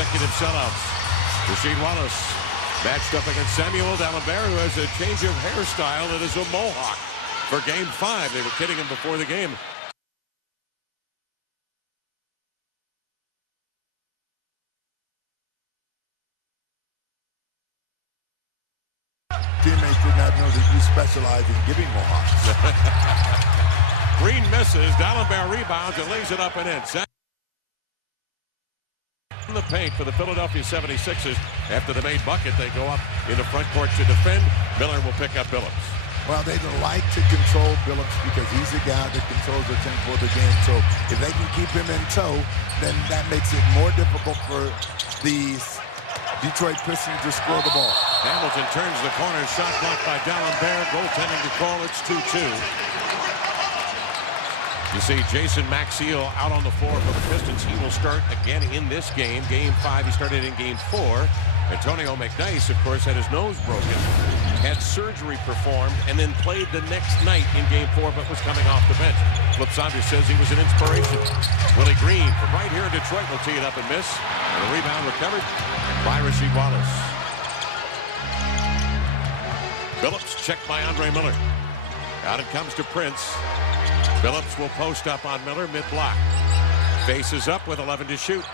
consecutive sellouts. Rasheed Wallace matched up against Samuel D'Alembert, who has a change of hairstyle that is a mohawk for Game 5. They were kidding him before the game. Teammates did not know that you specialize in giving mohawks. Green misses. D'Alembert rebounds and lays it up and in. In the paint for the Philadelphia 76ers. After the main bucket, they go up in the front court to defend. Miller will pick up Billups. Well, they like to control Billups because he's the guy that controls the tempo of the game. So if they can keep him in tow, then that makes it more difficult for these Detroit Pistons to score the ball. Hamilton turns the corner. Shot blocked by D'Alembert. Goaltending to call. It's 2-2. You see Jason Maxiell out on the floor for the Pistons. He will start again in this game. Game 5. He started in Game 4. Antonio McNice, of course, had his nose broken, had surgery performed, and then played the next night in Game 4, but was coming off the bench. Flip Saunders says he was an inspiration. Willie Green from right here in Detroit will tee it up and miss. And a rebound recovered by Rasheed Wallace. Billups checked by Andre Miller. Out it comes to Prince. Billups will post up on Miller mid-block. Faces up with 11 to shoot.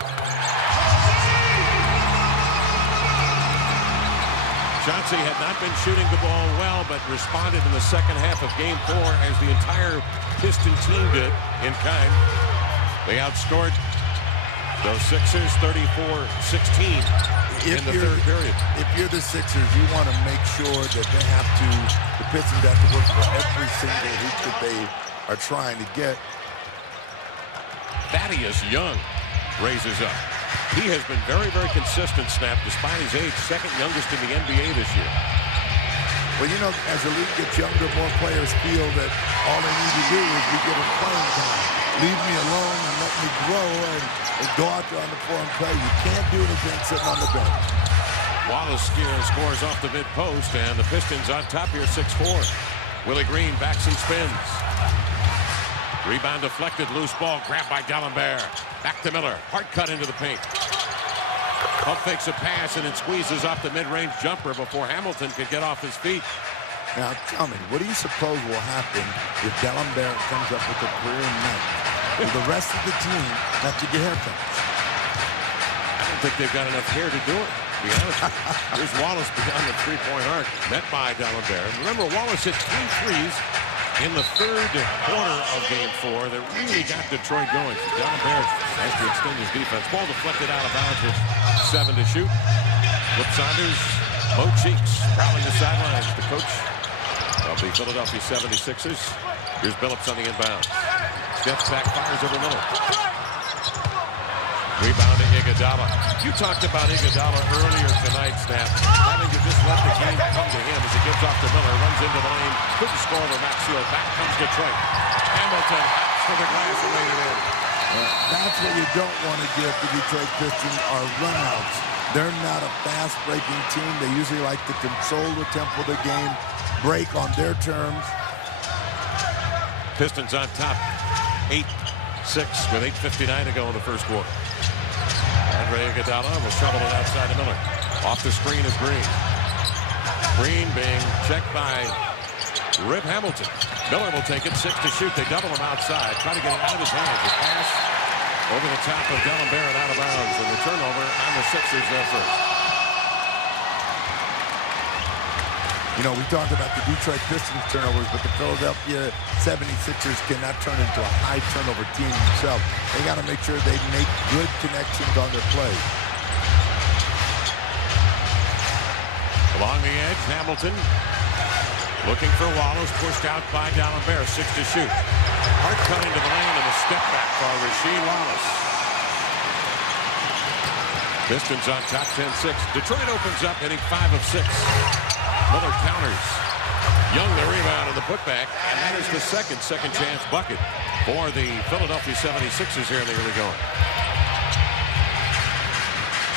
Chauncey had not been shooting the ball well, but responded in the second half of Game 4 as the entire Piston team did in kind. They outscored those Sixers 34-16 in the third period. If you're the Sixers, you want to make sure that the Pistons have to work for every single hoop that they are trying to get. Thaddeus Young raises up. He has been very, very consistent, Snap, despite his age, second youngest in the NBA this year. Well, you know, as the league gets younger, more players feel that all they need to do is be given playing time. Leave me alone and let me grow and go out there on the floor and play. You can't do anything sitting on the bench. Wallace scores off the mid-post, and the Pistons on top here, 6-4. Willie Green backs and spins. Rebound deflected, loose ball grabbed by D'Alembert. Back to Miller, hard cut into the paint. Pump fakes a pass and it squeezes off the mid-range jumper before Hamilton could get off his feet. Now tell me, what do you suppose will happen if D'Alembert comes up with a career night? Will the rest of the team have to get haircuts? I don't think they've got enough hair to do it, to be honest. Here's Wallace beyond the three-point arc, met by D'Alembert. Remember, Wallace hit 3 threes in the third quarter of Game 4 that really got Detroit going. So D'Alembert has to extend his defense. Ball deflected out of bounds with 7 to shoot. Flip Saunders, Mo Cheeks prowling the sidelines. The coach of the Philadelphia 76ers. Here's Billups on the inbound. Steps back, fires over Miller. Rebound to Iguodala. You talked about Iguodala earlier tonight, Snap. Having to just let the game come to him as he gives off to Miller, runs into the lane, couldn't score over Maxiell. Back comes Detroit. Hamilton hops for the glass and laid it in. That's what you don't want to give the Detroit Pistons are runouts. They're not a fast-breaking team. They usually like to control the tempo of the game, break on their terms. Pistons on top, 8-6 with 8:59 to go in the first quarter. Andre Iguodala will shovel it outside to Miller. Off the screen is Green. Green being checked by Rip Hamilton. Miller will take it, 6 to shoot. They double him outside, try to get it out of his hands. A pass over the top of D'Alembert and out of bounds, and the turnover on the Sixers there first. You know, we talked about the Detroit Pistons turnovers, but the Philadelphia 76ers cannot turn into a high turnover team themselves. They got to make sure they make good connections on their play. Along the edge, Hamilton looking for Wallace, pushed out by D'Alembert, 6 to shoot. Hard cut into the lane and a step back by Rasheed Wallace. Pistons on top, 10-6. Detroit opens up, hitting 5 of 6. Miller counters. Young the rebound and the putback, and that is the second chance bucket for the Philadelphia 76ers here in the early going.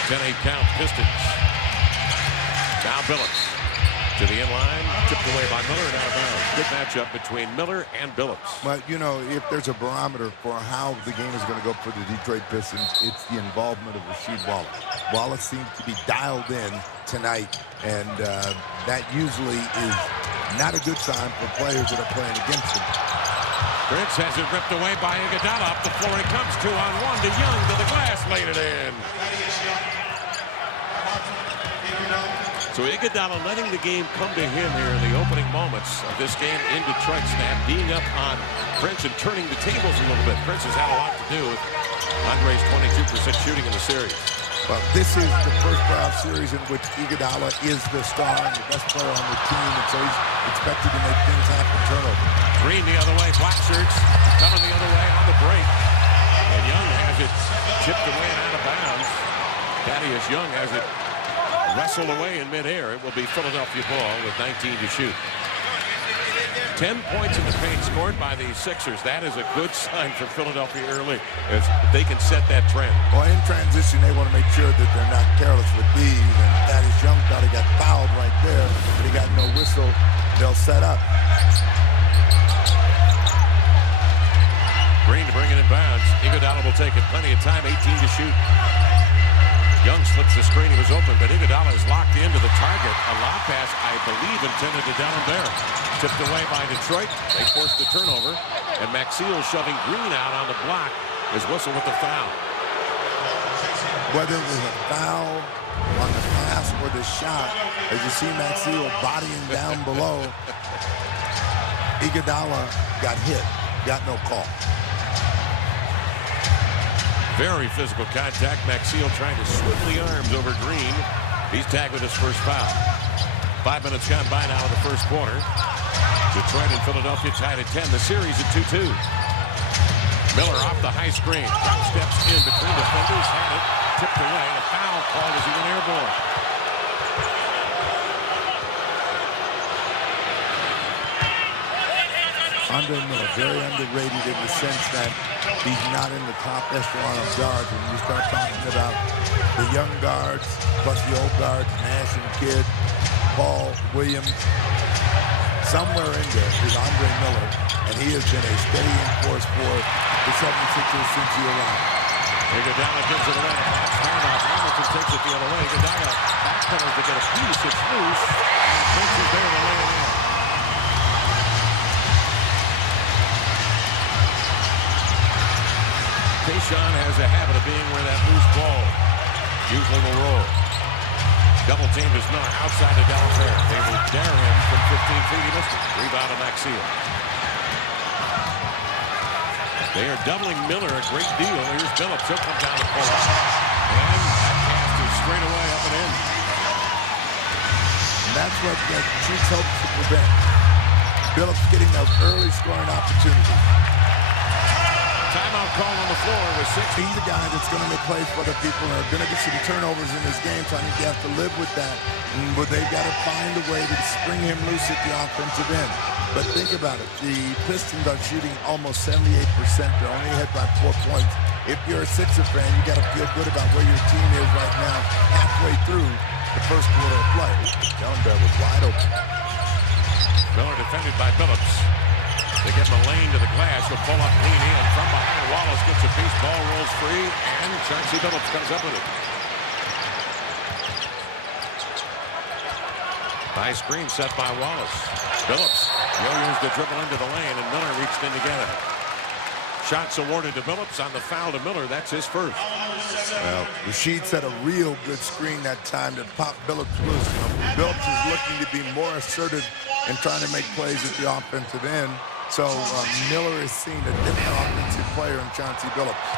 10-8 count, Pistons. Now Billups To the inline, tipped away by Miller and out of bounds. Good matchup between Miller and Billups. But, you know, if there's a barometer for how the game is going to go for the Detroit Pistons, it's the involvement of Rasheed Wallace. Wallace seems to be dialed in tonight, and that usually is not a good sign for players that are playing against him. Prince has it ripped away by Iguodala. Up the floor it comes, 2-on-1 to Young to the glass, laid it in. So Iguodala letting the game come to him here in the opening moments of this game in Detroit. Snap being up on Prince and turning the tables a little bit. Prince has had a lot to do with Andre's 22% shooting in the series. Well, this is the first playoff series in which Iguodala is the star and the best player on the team, and so he's expected to make things happen. Turnover. Green the other way, black shirts coming the other way on the break. And Young has it chipped away and out of bounds. Thaddeus Young has it wrestled away in midair. It will be Philadelphia ball with 19 to shoot. 10 points in the paint scored by the Sixers. That is a good sign for Philadelphia early if they can set that trend. Well, in transition, they want to make sure that they're not careless with these. And Thaddeus Young thought he got fouled right there, but he got no whistle. They'll set up. Green to bring it in bounds. Iguodala will take it. Plenty of time. 18 to shoot. Young slips the screen. He was open, but Iguodala is locked into the target. A lob pass, I believe, intended to D'Alembert. Tipped away by Detroit. They forced the turnover. And Maxiel shoving Green out on the block. His whistle with the foul. Whether it was a foul on the pass or the shot, as you see Maxiel bodying down below, Iguodala got hit. Got no call. Very physical contact. Maxiel trying to swing the arms over Green. He's tagged with his first foul. 5 minutes gone by now in the first quarter. Detroit and Philadelphia tied at 10. The series at 2-2. Miller off the high screen. Steps in between defenders. Had it. Tipped away. A foul called as he went airborne. Andre Miller, very underrated in the sense that he's not in the top echelon of guards. When you start talking about the young guards, plus the old guards, Nash and Kidd, Paul, Williams, somewhere in there is Andre Miller, and he has been a steadying force for the 76ers since he arrived. Iguodala gives it away. Pass handoff. Hamilton takes it the other way. Iguodala backpedals to get a piece. It's loose. And Prince is there to lay it in. Tayshaun has a habit of being where that loose ball usually will roll. Double team is Miller outside of D'Alembert. They will dare him from 15 feet. He missed it. Rebound of Maxiel. They are doubling Miller a great deal. Here's Billups. He'll come down the court. And that cast is straight away up and in. And that's what the Chiefs hope to prevent. Billups getting those early scoring opportunities. Timeout call on the floor with 6. He's a guy that's going to make plays for other people and are going to get some turnovers in this game, so I think you have to live with that. But they've got to find a way to spring him loose at the offensive end. But think about it. The Pistons are shooting almost 78%. They're only ahead by 4 points. If you're a Sixer fan, you got to feel good about where your team is right now, halfway through the first quarter of play. D'Alembert was wide open. Miller defended by Billups. They get him a lane to the glass. He'll pull up, lean in. From behind, Wallace gets a piece. Ball rolls free, and Chauncey Billups comes up with it. High screen set by Wallace. Billups yo-yos the dribble into the lane, and Miller reached in to get it. Shots awarded to Billups on the foul to Miller. That's his first. Well, Rasheed set a real good screen that time to pop Billups loose. Billups is looking to be more assertive and trying to make plays at the offensive end. So Miller is seeing a different offensive player in Chauncey Billups.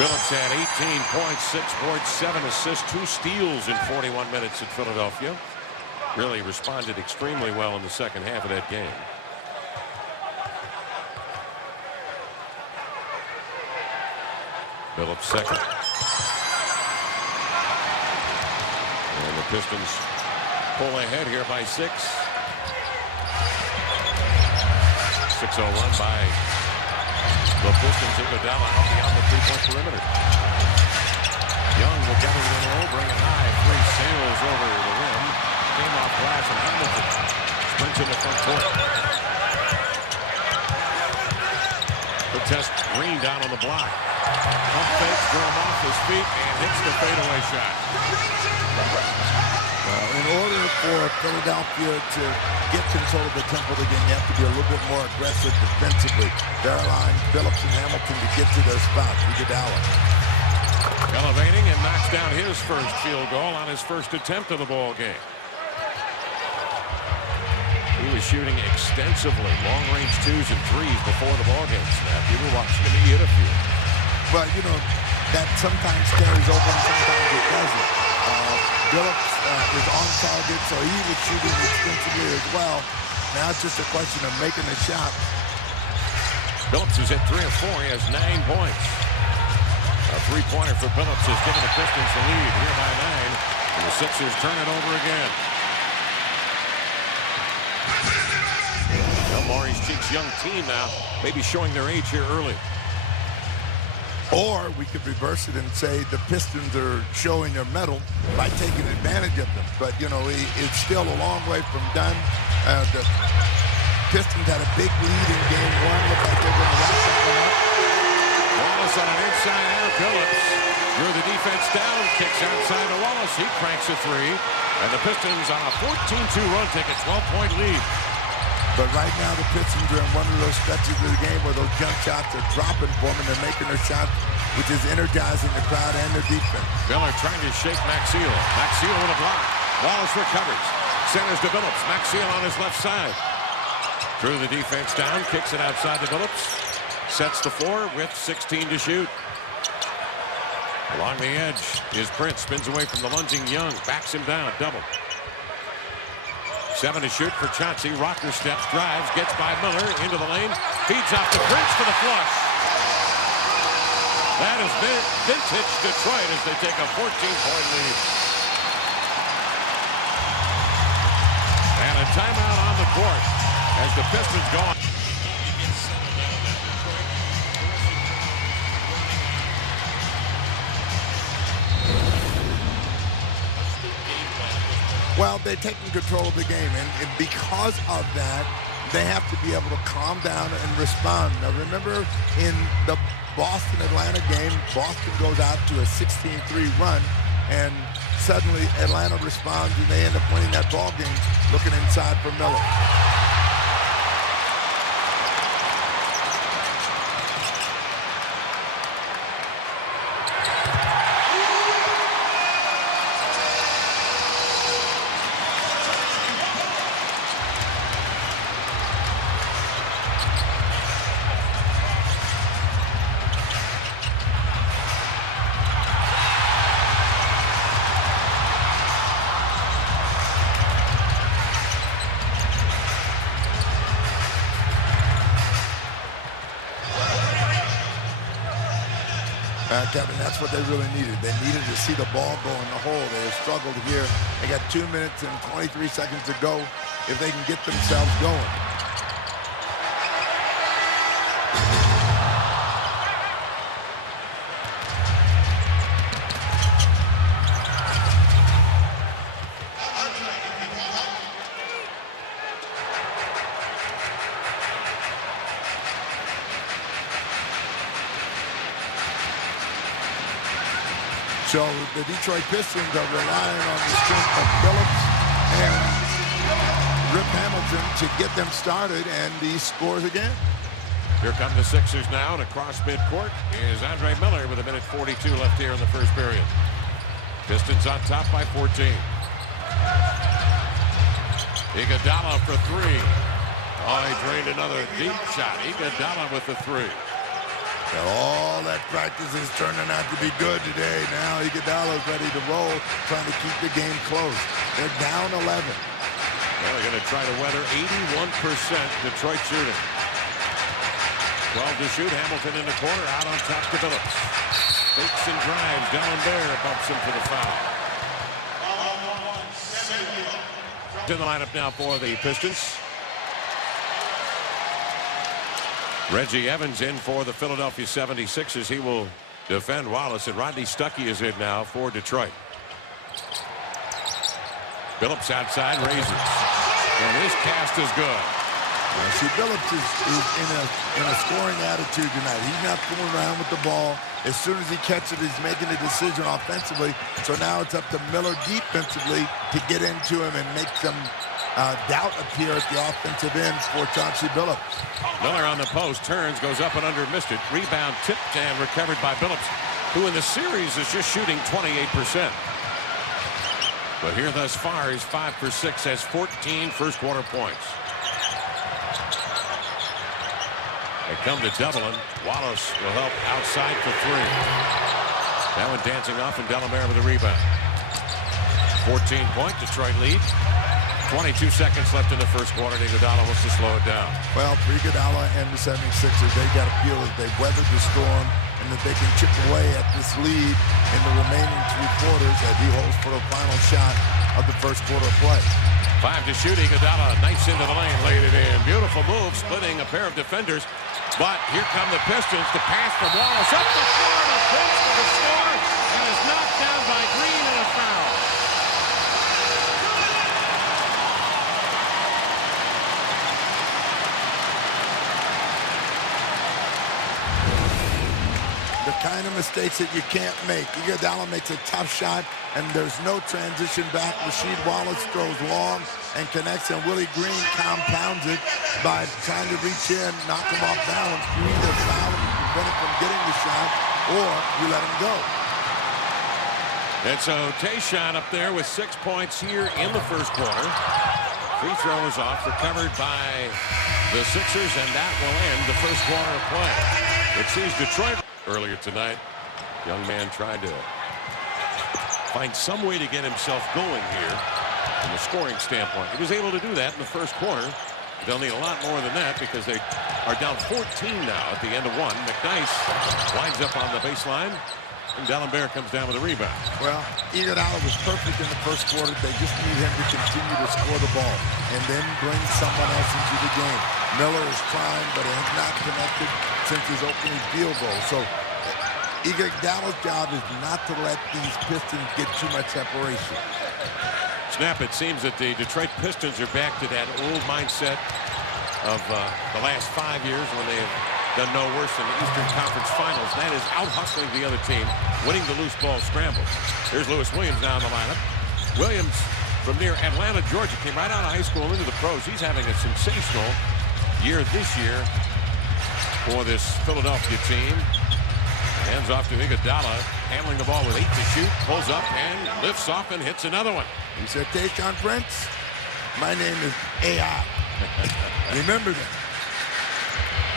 Billups had 18 points, 6 boards, 7 assists, 2 steals in 41 minutes at Philadelphia. Really responded extremely well in the second half of that game. Billups second. And the Pistons pull ahead here by 6. 6:01 by the Pistons. Iguodala out beyond the 3-point perimeter. Young will get it in low, bring it high. Three sails over the rim. Came off glass, and Hamilton sprints in the front court. The test Green down on the block. Pump fake, throw him off his feet, and hits the fadeaway shot. In order for Philadelphia to get control of the tempo of the game, you have to be a little bit more aggressive defensively. They're allowing Phillips and Hamilton to get to their spots. Iguodala elevating and knocks down his first field goal on his first attempt of the ball game. He was shooting extensively, long-range 2s and 3s before the ball game snapped. You were watching him eat a few. But, you know, that sometimes carries over and sometimes it doesn't. Phillips is on target, so he was shooting extensively as well. Now it's just a question of making a shot. Phillips is at 3 or 4. He has 9 points. A three-pointer for Phillips has given the Pistons the lead here by 9. And the Sixers turn it over again. Well, Maurice Cheek's young team now maybe showing their age here early. Or we could reverse it and say the Pistons are showing their mettle by taking advantage of them. But, you know, it's still a long way from done. The Pistons had a big lead in game 1. Looked like they're going to wrap something up. Wallace on an inside air. Phillips drew the defense down. Kicks outside to Wallace. He cranks a 3. And the Pistons on a 14-2 run take a 12-point lead. But right now, the Pistons are in one of those stretches of the game where those jump shots are dropping for them, and they're making their shots, which is energizing the crowd and their defense. Miller trying to shake Maxiel. Maxiel with a block. Wallace recovers. Centers to Phillips. Maxiel on his left side. Threw the defense down. Kicks it outside to Phillips. Sets the floor with 16 to shoot. Along the edge is Prince. Spins away from the lunging Young. Backs him down. Double. 7 to shoot for Chauncey. Rocker steps, drives, gets by Miller into the lane, feeds off to Prince for the flush. That is vintage Detroit as they take a 14-point lead. And a timeout on the court as the Pistons go on. Well, they're taking control of the game, and because of that, they have to be able to calm down and respond. Now, remember, in the Boston-Atlanta game, Boston goes out to a 16-3 run, and suddenly Atlanta responds, and they end up winning that ball game looking inside for Miller. Kevin, that's what they really needed. They needed to see the ball go in the hole. They have struggled here. They got 2 minutes and 23 seconds to go if they can get themselves going. So the Detroit Pistons are relying on the strength of Phillips and Rip Hamilton to get them started, and he scores again. Here come the Sixers now, and across midcourt is Andre Miller with 1:42 left here in the first period. Pistons on top by 14. Iguodala for 3. Oh, he drained another deep shot. Iguodala with the 3. Now, all that practice is turning out to be good today. Now Iguodala's ready to roll, trying to keep the game close. They're down 11. Well, they're going to try to weather 81% Detroit shooting. 12 to shoot. Hamilton in the corner, out on top to Phillips. Fakes and drives. D'Alembert bumps him for the foul. In the lineup now for the Pistons. Reggie Evans in for the Philadelphia 76ers. He will defend Wallace, and Rodney Stuckey is in now for Detroit. Phillips outside, raises, and his cast is good. See, Phillips is in a scoring attitude tonight. He's not fooling around with the ball. As soon as he catches it, he's making a decision offensively. So now it's up to Miller defensively to get into him and make some doubt appear at the offensive end for Chauncey Billups. Miller on the post, turns, goes up and under, missed it. Rebound tipped and recovered by Billups, who in the series is just shooting 28%. But here thus far, he's 5 for 6, has 14 first quarter points. They come to Dublin. Wallace will help outside for 3. That one dancing off, and Delamere with a rebound. 14-point Detroit lead. 22 seconds left in the first quarter. Iguodala wants to slow it down. Well, for Iguodala and the 76ers, they got to feel that they weathered the storm and that they can chip away at this lead in the remaining 3 quarters as he holds for the final shot of the first quarter of play. 5 to shoot. Iguodala knifes into the lane, laid it in. Beautiful move, splitting a pair of defenders. But here come the Pistons. The pass from Wallace up the floor to Prince for the score, and is knocked down by Green and a foul. The kind of mistakes that you can't make. Iguodala makes a tough shot, and there's no transition back. Rasheed Wallace throws long and connects, and Willie Green compounds it by trying to reach in, knock him off balance. You either foul him, prevent him from getting the shot, or you let him go. And so Tayshaun up there with 6 points here in the first quarter. Free throw is off, recovered by the Sixers, and that will end the first quarter of play. It sees Detroit earlier tonight. Young man tried to find some way to get himself going here from a scoring standpoint. He was able to do that in the first quarter. They'll need a lot more than that because they are down 14 now at the end of 1. McNice winds up on the baseline, and Delamere comes down with a rebound. Well, Iguodala was perfect in the first quarter. They just need him to continue to score the ball and then bring someone else into the game. Miller is trying, but has not connected since his opening field goal. So Iguodala's job is not to let these Pistons get too much separation. Snap, it seems that the Detroit Pistons are back to that old mindset of the last 5 years when they have done no worse than the Eastern Conference Finals. That is out-hustling the other team, winning the loose ball scrambles. There's Lewis Williams now in the lineup. Williams from near Atlanta, Georgia, came right out of high school into the pros. He's having a sensational year this year for this Philadelphia team. Hands off to Iguodala, handling the ball with 8 to shoot, pulls up and lifts off and hits another one. He said, Tayshaun Prince, my name is AI. Remember that.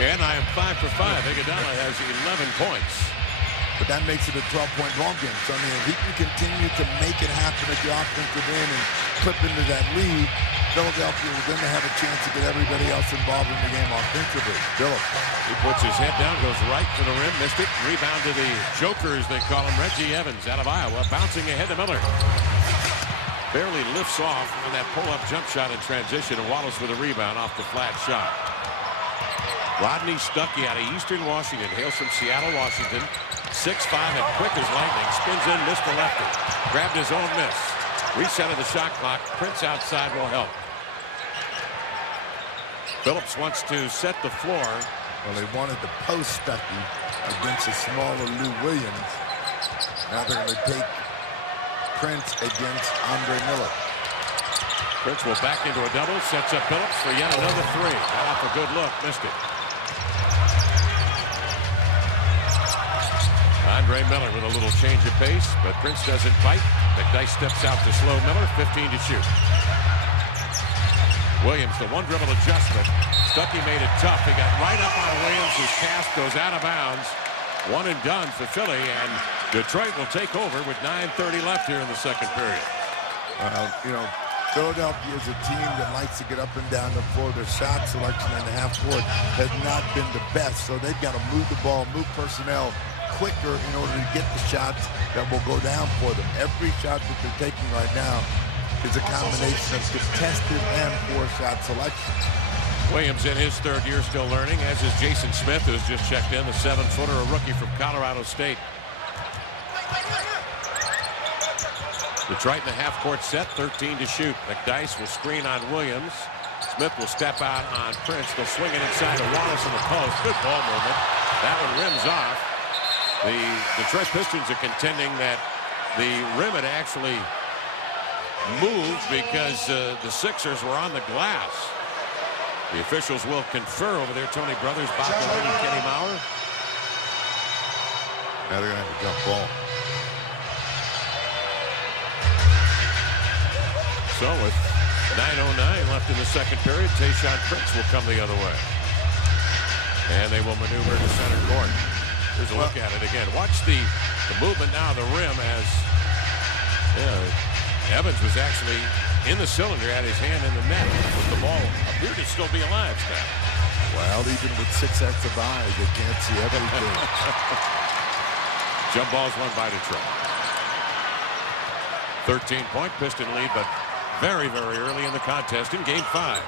And I am 5 for 5. Iguodala has 11 points. But that makes it a 12-point ball game. So, I mean, if he can continue to make it happen at the offensive end and clip into that lead, Philadelphia will then have a chance to get everybody else involved in the game offensively. Phillips. He puts his head down, goes right to the rim, missed it. Rebound to the Joker, as they call him, Reggie Evans out of Iowa, bouncing ahead to Miller. Barely lifts off on that pull-up jump shot in transition, and Wallace with a rebound off the flat shot. Rodney Stuckey out of Eastern Washington, hails from Seattle, Washington. 6'5" and quick as lightning. Spins in, missed the lefty. Grabbed his own miss. Reset of the shot clock. Prince outside will help. Phillips wants to set the floor. Well, they wanted to post Stuckey against a smaller Lou Williams. Now they're going to take Prince against Andre Miller. Prince will back into a double. Sets up Phillips for yet another 3. Got off a good look. Missed it. Andre Miller with a little change of pace, but Prince doesn't bite. McNice steps out to slow Miller. 15 to shoot. Williams, the one dribble adjustment. Stuckey made it tough. He got right up on Williams. His pass goes out of bounds. 1 and done for Philly, and Detroit will take over with 9:30 left here in the second period. You know, Philadelphia is a team that likes to get up and down the floor. Their shot selection in the half court has not been the best, so they've got to move the ball, move personnel quicker in order to get the shots that will go down for them. Every shot that they're taking right now is a combination of contested and poor shot selection. Williams in his 3rd year, still learning, as is Jason Smith, who's just checked in, the 7-footer, a rookie from Colorado State. Detroit in the half-court set, 13 to shoot. McDyess will screen on Williams. Smith will step out on Prince. They'll swing it inside to Wallace in the post. Good ball movement. That one rims off. The Detroit Pistons are contending that the rim had actually moved because the Sixers were on the glass. The officials will confer over there. Tony Brothers, Bob Delaney, Kenny Maurer. Now they're going to have a jump ball. So with 9:09 left in the second period, Tayshaun Prince will come the other way. And they will maneuver to center court. Here's a look at it again. Watch the movement now of the rim as Evans was actually in the cylinder, had his hand in the net. But the ball appeared to still be alive, Scott. Well, even with 6 sets of eyes, they can't see everything. Jump balls won by Detroit. 13-point Piston lead, but very, very early in the contest in Game 5.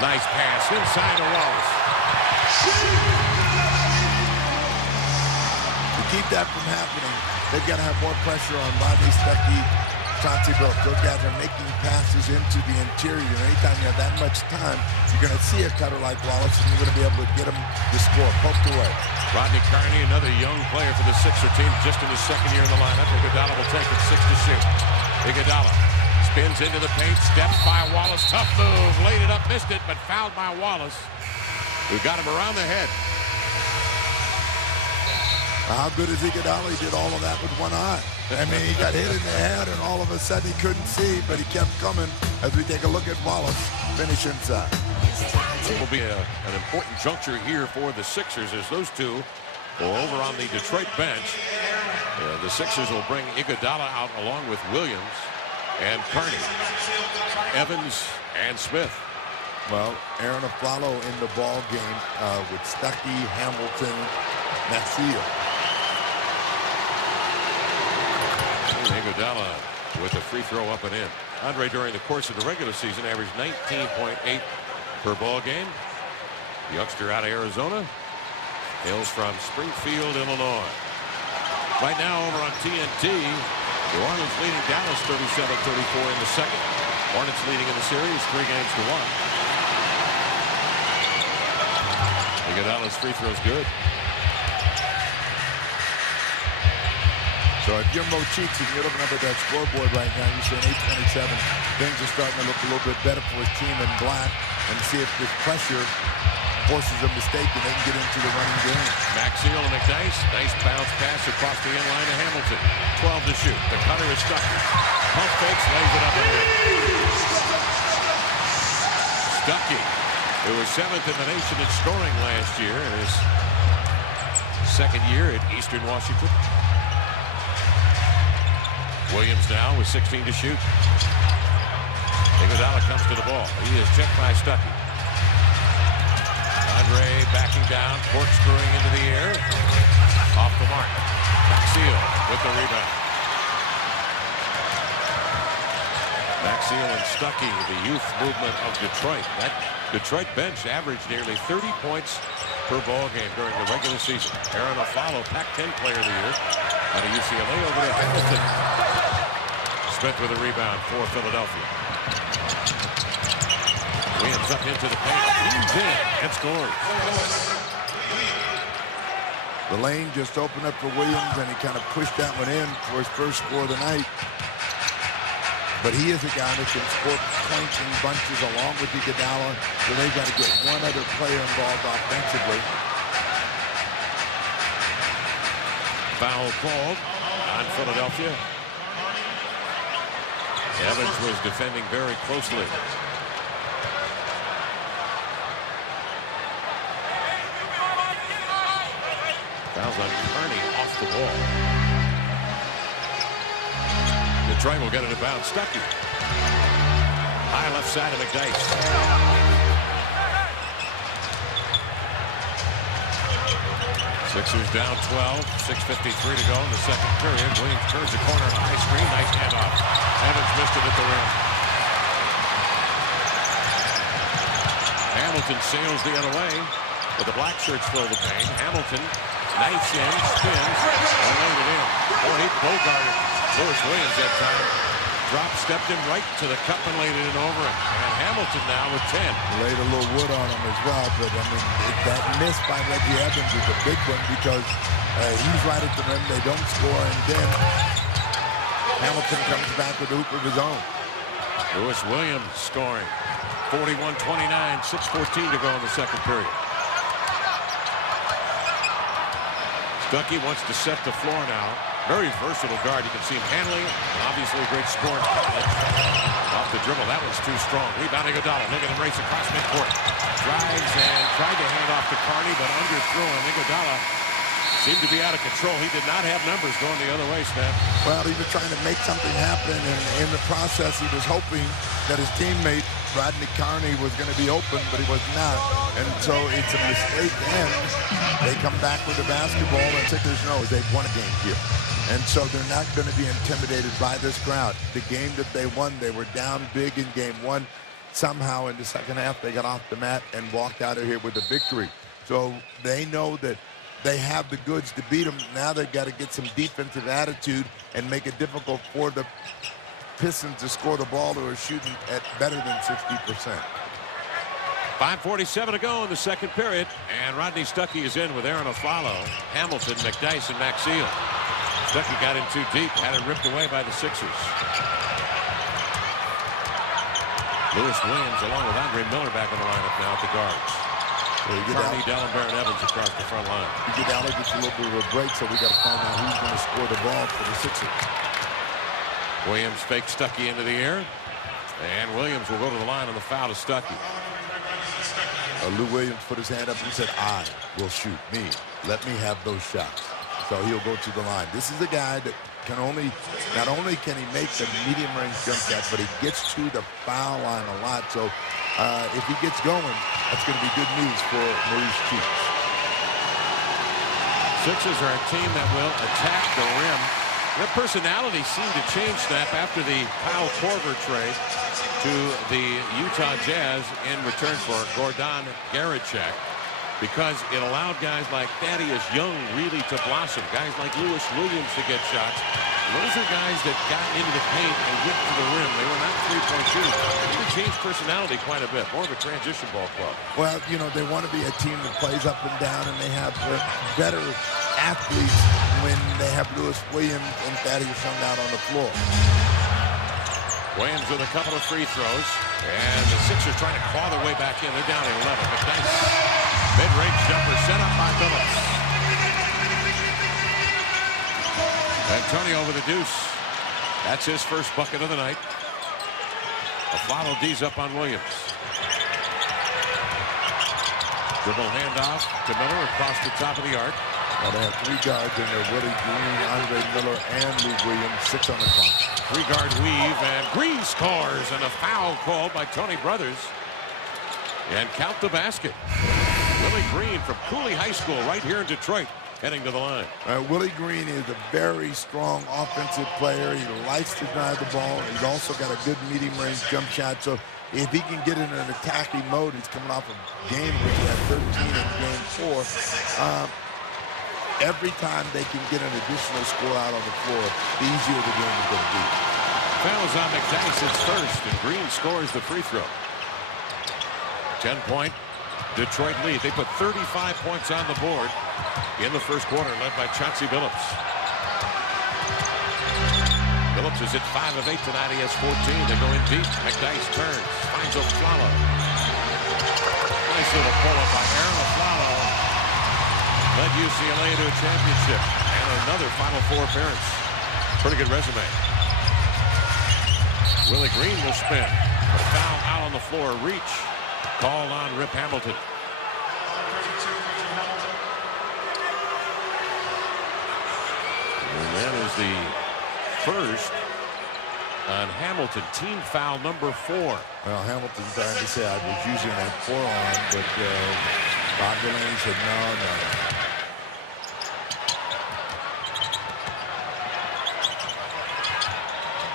Nice pass inside to Wallace. To keep that from happening, they've got to have more pressure on Rodney, Stuckey, Chauncey Billups. Those guys are making passes into the interior. Anytime you have that much time, you're going to see a cutter like Wallace, and you're going to be able to get him to score. Poked away. Rodney Carney, another young player for the Sixer team, just in his second year in the lineup. Iguodala will take it, 6 to shoot. Iguodala spins into the paint, steps by Wallace. Tough move, laid it up, missed it, but fouled by Wallace, who got him around the head. How good is Iguodala? He did all of that with one eye. I mean, he got hit in the head, and all of a sudden he couldn't see, but he kept coming. As we take a look at Wallace, finish inside. It will be an important juncture here for the Sixers as those two go over on the Detroit bench. The Sixers will bring Iguodala out along with Williams and Carney, Evans, and Smith. Well, Aaron Aflalo in the ball game with Stuckey, Hamilton, Nasir. Iguodala with a free throw up and in. Andre, during the course of the regular season, averaged 19.8 per ball game. The youngster out of Arizona hails from Springfield, Illinois. Right now over on TNT, New Orleans leading Dallas 37-34 in the second. Hornets leading in the series 3-1. Iguodala's free throw's good. So if you're Mo Cheeks and you're looking up at that scoreboard right now, you're saying 8:27. Things are starting to look a little bit better for his team in black, and see if this pressure forces a mistake and they can get into the running game. Maxiel and McDyess, nice bounce pass across the end line to Hamilton. 12 to shoot. The cutter is stuck. Pump fakes, lays it up and in. Stuckey, who was 7th in the nation in scoring last year in his second year at Eastern Washington. Williams now with 16 to shoot. Iguodala comes to the ball. He is checked by Stuckey. Andre backing down, corkscrewing into the air. Off the mark. Maxiel with the rebound. Maxiel and Stuckey, the youth movement of Detroit. That Detroit bench averaged nearly 30 points per ball game during the regular season. Aaron Aflalo, Pac-10 player of the year out of UCLA over to Hamilton. Smith with a rebound for Philadelphia. Williams up into the paint. He's in and scores. The lane just opened up for Williams, and he kind of pushed that one in for his first score of the night. But he is a guy that can score points in bunches along with Iguodala, so they've got to get one other player involved offensively. Foul called on Philadelphia. Evans was defending very closely. Fouls on Carney off the ball. Detroit will get it about Stuckey. High left side of McDyess. Sixers down 12, 6:53 to go in the second period. Williams turns the corner on a high screen. Nice handoff. Evans missed it at the rim. Hamilton sails the other way, but the black shirts fill the paint. Hamilton Nice in, spins, and laid it in. Boy, he bogarted Lewis Williams that time. Drop, stepped in right to the cup and laid it in over him. And Hamilton now with 10. Laid a little wood on him as well, but I mean, that miss by Reggie Evans is a big one because he's right at the rim. They don't score, and then Hamilton comes back with a hoop of his own. Lewis Williams scoring. 41-29, 6:14 to go in the second period. Stuckey wants to set the floor now. Very versatile guard. You can see him handling it. And obviously a great scorer in college. Off the dribble. That one's too strong. Rebounding Iguodala. Look at him race across midcourt. Drives and tried to hand off to Carney, but underthrew him. Iguodala seemed to be out of control. He did not have numbers going the other way, Snap. Well, he was trying to make something happen, and in the process, he was hoping that his teammate, Rodney Carney, was going to be open, but he was not. And so it's a mistake, and they come back with the basketball, and Sixers know they've won a game here. And so they're not going to be intimidated by this crowd. The game that they won, they were down big in game one. Somehow in the second half, they got off the mat and walked out of here with a victory. So they know that they have the goods to beat them. Now they've got to get some defensive attitude and make it difficult for the Pistons to score the ball, who are shooting at better than 60%. 5:47 to go in the second period. And Rodney Stuckey is in with Aaron Aflalo, Hamilton, McDyess, and Maxiel. Stuckey got in too deep, had it ripped away by the Sixers. Lewis Williams along with Andre Miller back in the lineup now at the guards. Carney, Dallenberg, and Evans across the front line. Iguodala gets a little bit of a break, so we got to find out who's going to score the ball for the Sixers. Williams fakes Stuckey into the air, and Williams will go to the line on the foul to Stuckey. Lou Williams put his hand up and said, "I will shoot me. Let me have those shots." So he'll go to the line. This is a guy that can not only can he make the medium range jump shot, but he gets to the foul line a lot. So if he gets going, that's going to be good news for Maurice Cheeks. Sixers are a team that will attack the rim. Their personality seemed to change, Snap, after the Kyle Korver trade to the Utah Jazz in return for Gordon Garicek, because it allowed guys like Thaddeus Young really to blossom, guys like Lewis Williams to get shots. Those are guys that got into the paint and whipped to the rim. They were not three-point shooters. They changed personality quite a bit, more of a transition ball club. Well, you know, they want to be a team that plays up and down, and they have better athletes when they have Lewis Williams and Thaddeus Young out on the floor. Williams with a couple of free throws, and the Sixers trying to claw their way back in. They're down 11. McDyess, mid-range jumper set up by Phillips. Antonio with a deuce. That's his first bucket of the night. A follow D's up on Williams. Dribble handoff to Miller across the top of the arc. Now they have three guards in there: Willie Green, Andre Miller, and Lou Williams. 6 on the clock. Three-guard weave, and Green scores, and a foul called by Tony Brothers. And count the basket. Willie Green from Cooley High School right here in Detroit, heading to the line. Willie Green is a very strong offensive player. He likes to drive the ball. He's also got a good medium-range jump shot. So if he can get in an attacking mode, he's coming off a game where he had 13 in game 4. Every time they can get an additional score out on the floor, the easier the game is going to be. Foul's on McDyess, it's first, and Green scores the free throw. 10-point Detroit lead. They put 35 points on the board in the first quarter, led by Chauncey Billups. Billups is at 5 of 8 tonight. He has 14. They go in deep. McDyess turns, finds Aflalo. Nice little pull-up by Aaron Aflalo. Led UCLA to a championship and another Final Four appearance. Pretty good resume. Willie Green will spin. A foul out on the floor. Reach called on Rip Hamilton. And that is the first on Hamilton. Team foul number 4. Well, Hamilton tried to say I was using that forearm, but Bob Delaney said no.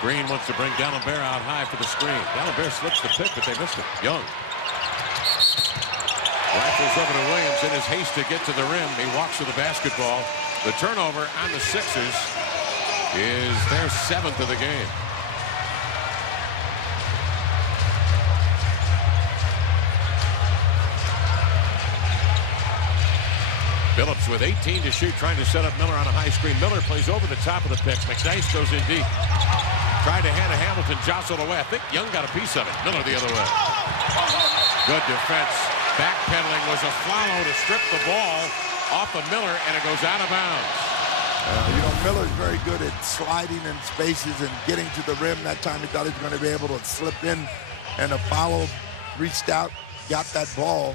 Green wants to bring Dallenberg out high for the screen. Dallenberg slips the pick, but they missed it. Young. Rifles over to Williams in his haste to get to the rim. He walks to the basketball. The turnover on the Sixers is their 7th of the game. Phillips with 18 to shoot, trying to set up Miller on a high screen. Miller plays over the top of the pick. McNice goes in deep. Tried to hand to Hamilton, jostled away. I think Young got a piece of it. Miller the other way. Good defense. Backpedaling was a follow to strip the ball off of Miller, and it goes out of bounds. You know, Miller's very good at sliding in spaces and getting to the rim. That time he thought he was going to be able to slip in, and a follow reached out, got that ball.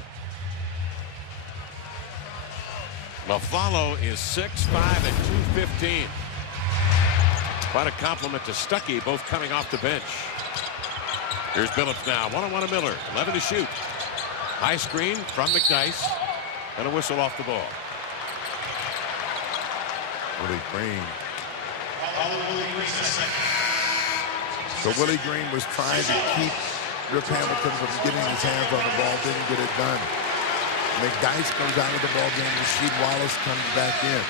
Buffalo is 6'5" and 215. Quite a compliment to Stuckey, both coming off the bench. Here's Phillips now. 1-on-1 to Miller. 11 to shoot. High screen from McNice. And a whistle off the ball. Willie Green. So Willie Green was trying to keep Rip Hamilton from getting his hands on the ball. Didn't get it done. McNice comes out of the ball game. Rasheed Wallace comes back in.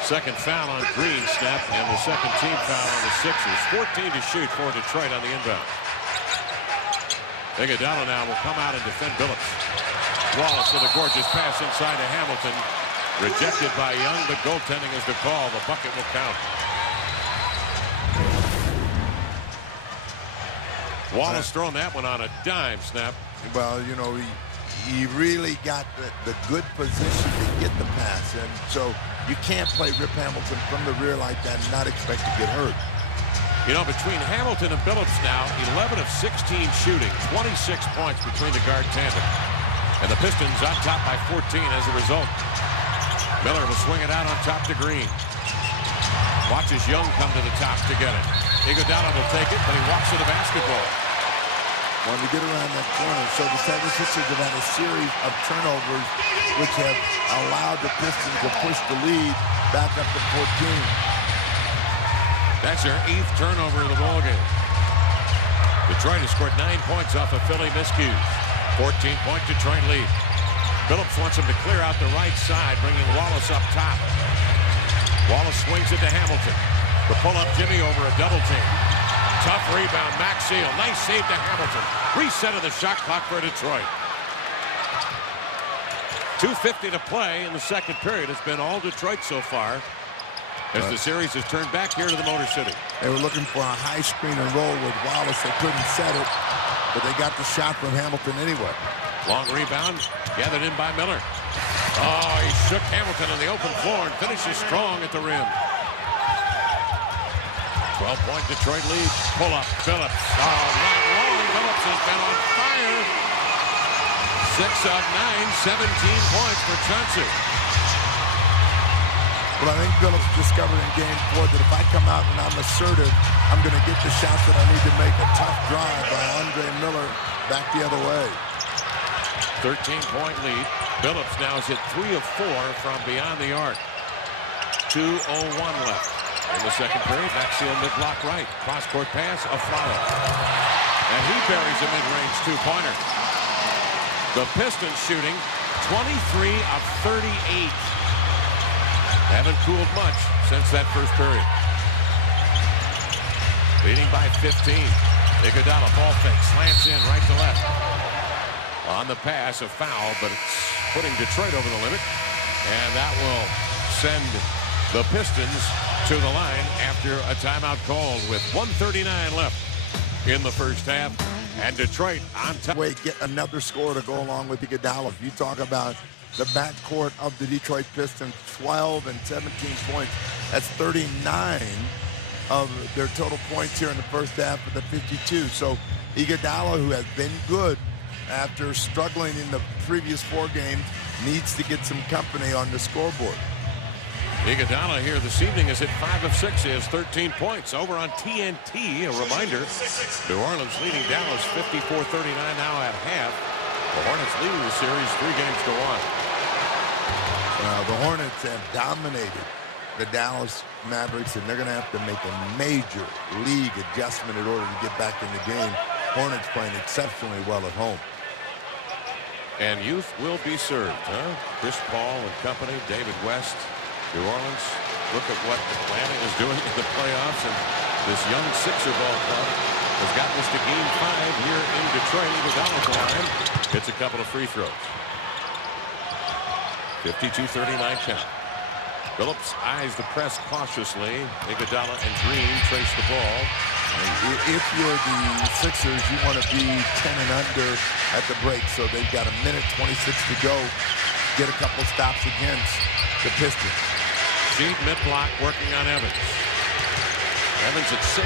Second foul on Green, snap, and the second team foul on the Sixers. 14 to shoot for Detroit on the inbound. Iguodala now will come out and defend Phillips. Wallace with a gorgeous pass inside to Hamilton. Rejected by Young, but goaltending is the call. The bucket will count. Wallace throwing that one on a dime snap. Well, you know, he really got the good position to get the pass, and so you can't play Rip Hamilton from the rear like that and not expect to get hurt. You know, between Hamilton and Phillips now, 11 of 16 shooting, 26 points between the guard tandem. And the Pistons on top by 14 as a result. Miller will swing it out on top to Green. Watches Young come to the top to get it. Iguodala will take it, but he walks to the basketball. When we get around that corner, so the 76ers have had a series of turnovers which have allowed the Pistons to push the lead back up to 14. That's their 8th turnover of the ballgame. Detroit has scored 9 points off of Philly miscues. 14-point Detroit lead. Phillips wants him to clear out the right side, bringing Wallace up top. Wallace swings it to Hamilton. The pull-up Jimmy over a double team. Tough rebound, Max Seal. Nice save to Hamilton. Reset of the shot clock for Detroit. 2:50 to play in the second period. It's been all Detroit so far as the series has turned back here to the Motor City. They were looking for a high screen and roll with Wallace. They couldn't set it, but they got the shot from Hamilton anyway. Long rebound gathered in by Miller. Oh, he shook Hamilton on the open floor and finishes strong at the rim. 12-point Detroit lead. Pull up, Phillips. Oh, not long. Phillips has been on fire. 6 of 9, 17 points for Chauncey. Well, I think Phillips discovered in Game 4 that if I come out and I'm assertive, I'm going to get the shots that I need to make. A tough drive by Andre Miller back the other way. 13-point lead. Phillips now is hit 3 of 4 from beyond the arc. 2:01 left in the second period. Maxfield mid-block right. Cross-court pass, a follow. And he buries a mid-range two-pointer. The Pistons shooting 23 of 38. Haven't cooled much since that first period. Leading by 15. Iguodala ball fake, slants in right to left. On the pass, a foul, but it's putting Detroit over the limit. And that will send the Pistons to the line after a timeout called with 1:39 left in the first half. And Detroit on top. Wait, get another score to go along with Iguodala. You talk about the backcourt of the Detroit Pistons, 12 and 17 points. That's 39 of their total points here in the first half of the 52. So Iguodala, who has been good after struggling in the previous 4 games, needs to get some company on the scoreboard. Iguodala here this evening is at 5 of 6. He has 13 points over on TNT. A reminder, New Orleans leading Dallas 54-39 now at half. The Hornets leading the series 3 games to 1. The Hornets have dominated the Dallas Mavericks, and they're going to have to make a major league adjustment in order to get back in the game. Hornets playing exceptionally well at home. And youth will be served, huh? Chris Paul and company, David West, New Orleans. Look at what Atlanta is doing in the playoffs, and this young Sixer ball club has gotten us to Game 5 here in Detroit. Iguodala to line. Hits a couple of free throws. 52-39 count. Phillips eyes the press cautiously. Iguodala and Green trace the ball. If you're the Sixers, you want to be 10 and under at the break. So they've got a minute 26 to go. Get a couple stops against the Pistons. Sheed mid-block working on Evans. Evans at 6'8".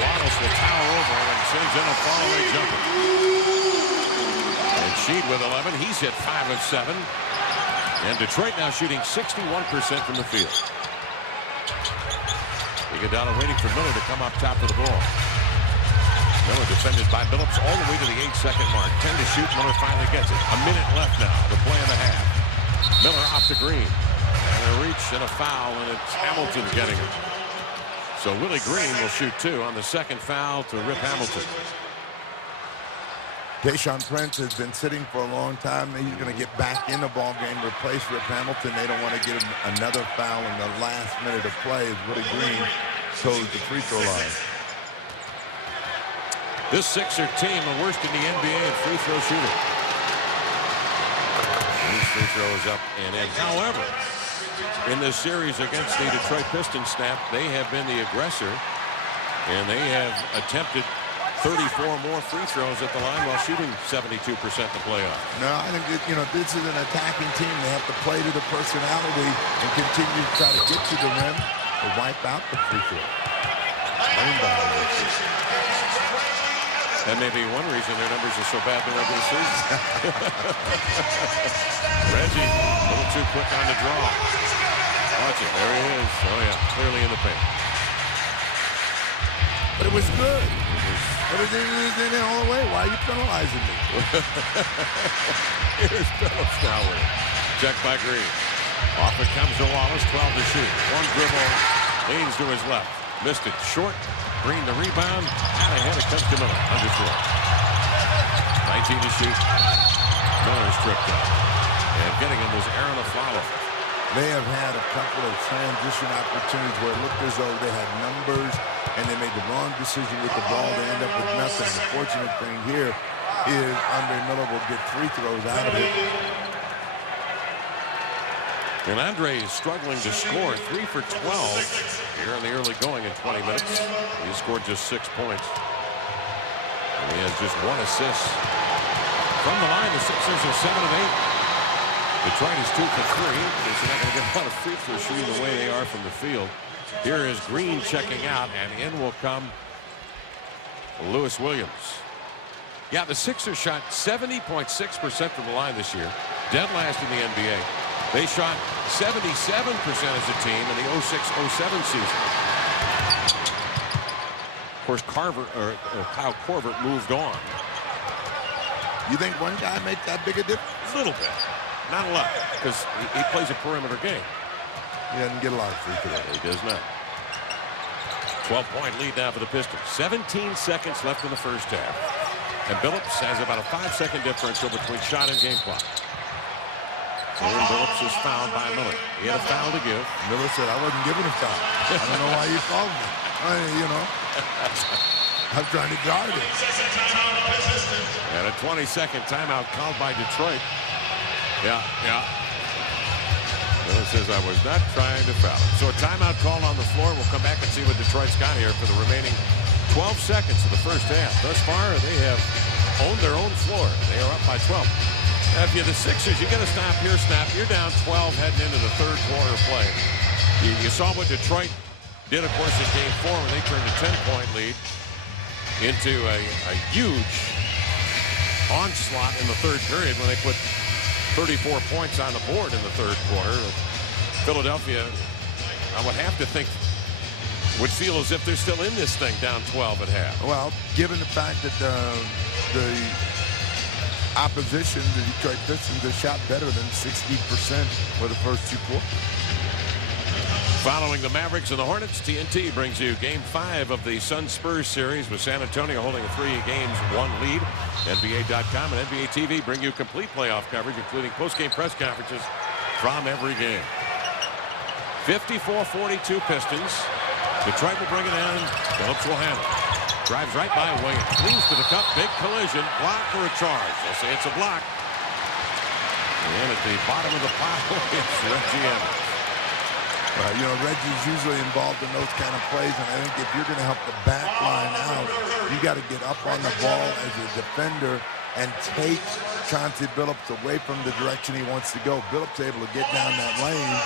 Wallace will tower over him and sends in a fall-away jumper. And Sheed with 11. He's hit 5 of 7. And Detroit now shooting 61% from the field. Iguodala waiting for Miller to come up top of the ball. Miller defended by Phillips all the way to the 8-second mark. 10 to shoot. Miller finally gets it. A minute left now. The play in the half. Miller off to Green. And a reach and a foul, and it's Hamilton getting it. So Willie Green will shoot 2 on the second foul to Rip Hamilton. Tayshaun Prince has been sitting for a long time. He's going to get back in the ball game, replace Rip Hamilton. They don't want to get him another foul in the last minute of play as Willie Green toes the free throw line. This Sixer team, the worst in the NBA at free throw shooting. These free throws up and in. However, in this series against the Detroit Pistons, Snap, they have been the aggressor, and they have attempted 34 more free throws at the line while shooting 72% in the playoffs. No, I think that, this is an attacking team. They have to play to the personality and continue to try to get to the rim to wipe out the free throw. That may be one reason their numbers are so bad in the regular season. Reggie, a little too quick on the draw. Watch it. There he is. Oh, yeah. Clearly in the paint. But it was good. Everything was in there all the way. Why are you penalizing me? Here's Phillips now with it. Check by Green. Off it comes to Wallace. 12 to shoot. One dribble. Leans to his left. Missed it short. Green the rebound. Out ahead. It comes to Miller. Under 4. 19 to shoot. Miller's tripped up. And getting him was Aaron Aflalo. They have had a couple of transition opportunities where it looked as though they had numbers and they made the wrong decision with the ball. They end up with nothing. The fortunate thing here is Andre Miller will get free throws out of it. And Andre is struggling to score. 3 for 12 here in the early going in 20 minutes. He scored just 6 points. And he has just 1 assist. From the line, the Sixers are 7 of 8. Detroit is 2 for 3. They're not going to get a lot of free throws shooting the way they are from the field. Here is Green checking out, and in will come Lewis Williams. Yeah, the Sixers shot 70.6% from the line this year. Dead last in the NBA. They shot 77% as a team in the 06-07 season. Of course, Kyle Korver moved on. You think one guy makes that big a difference? A little bit. Not a lot, because he plays a perimeter game. He doesn't get a lot of free throws. He does not. 12-point lead now for the Pistons. 17 seconds left in the first half. And Phillips has about a 5-second differential between shot and game clock. And Phillips is fouled by Miller. He had a foul to give. Miller said, I wasn't giving a foul. I don't know why you fouled me. I'm trying to guard it. And a 20-second timeout called by Detroit. Yeah. Miller says, I was not trying to foul him. So a timeout call on the floor. We'll come back and see what Detroit's got here for the remaining 12 seconds of the first half. Thus far, they have owned their own floor. They are up by 12. Now, if you're the Sixers, you get a stop here, Snap. You're down 12 heading into the third quarter play. You saw what Detroit did, of course, in Game 4 when they turned a 10-point lead into a huge onslaught in the third period when they put 34 points on the board in the third quarter. Philadelphia, I would have to think, would feel as if they're still in this thing down 12 at half. Well, given the fact that the opposition, the Detroit Pistons, have shot better than 60% for the first 2 quarters. Following the Mavericks and the Hornets, TNT brings you Game 5 of the Suns-Spurs series with San Antonio holding a 3-1 lead. NBA.com and NBA TV bring you complete playoff coverage, including post-game press conferences from every game. 54-42 Pistons. Detroit will bring it down. Phillips will handle it. Drives right by Williams. Leans to the cup. Big collision. Block for a charge. They'll say it's a block. And at the bottom of the pile, it's Reggie Evans. You know, Reggie's usually involved in those kind of plays, and I think if you're going to help the back line out, you got to get up on the ball as a defender and take Chauncey Billups away from the direction he wants to go. Billups able to get down that lane,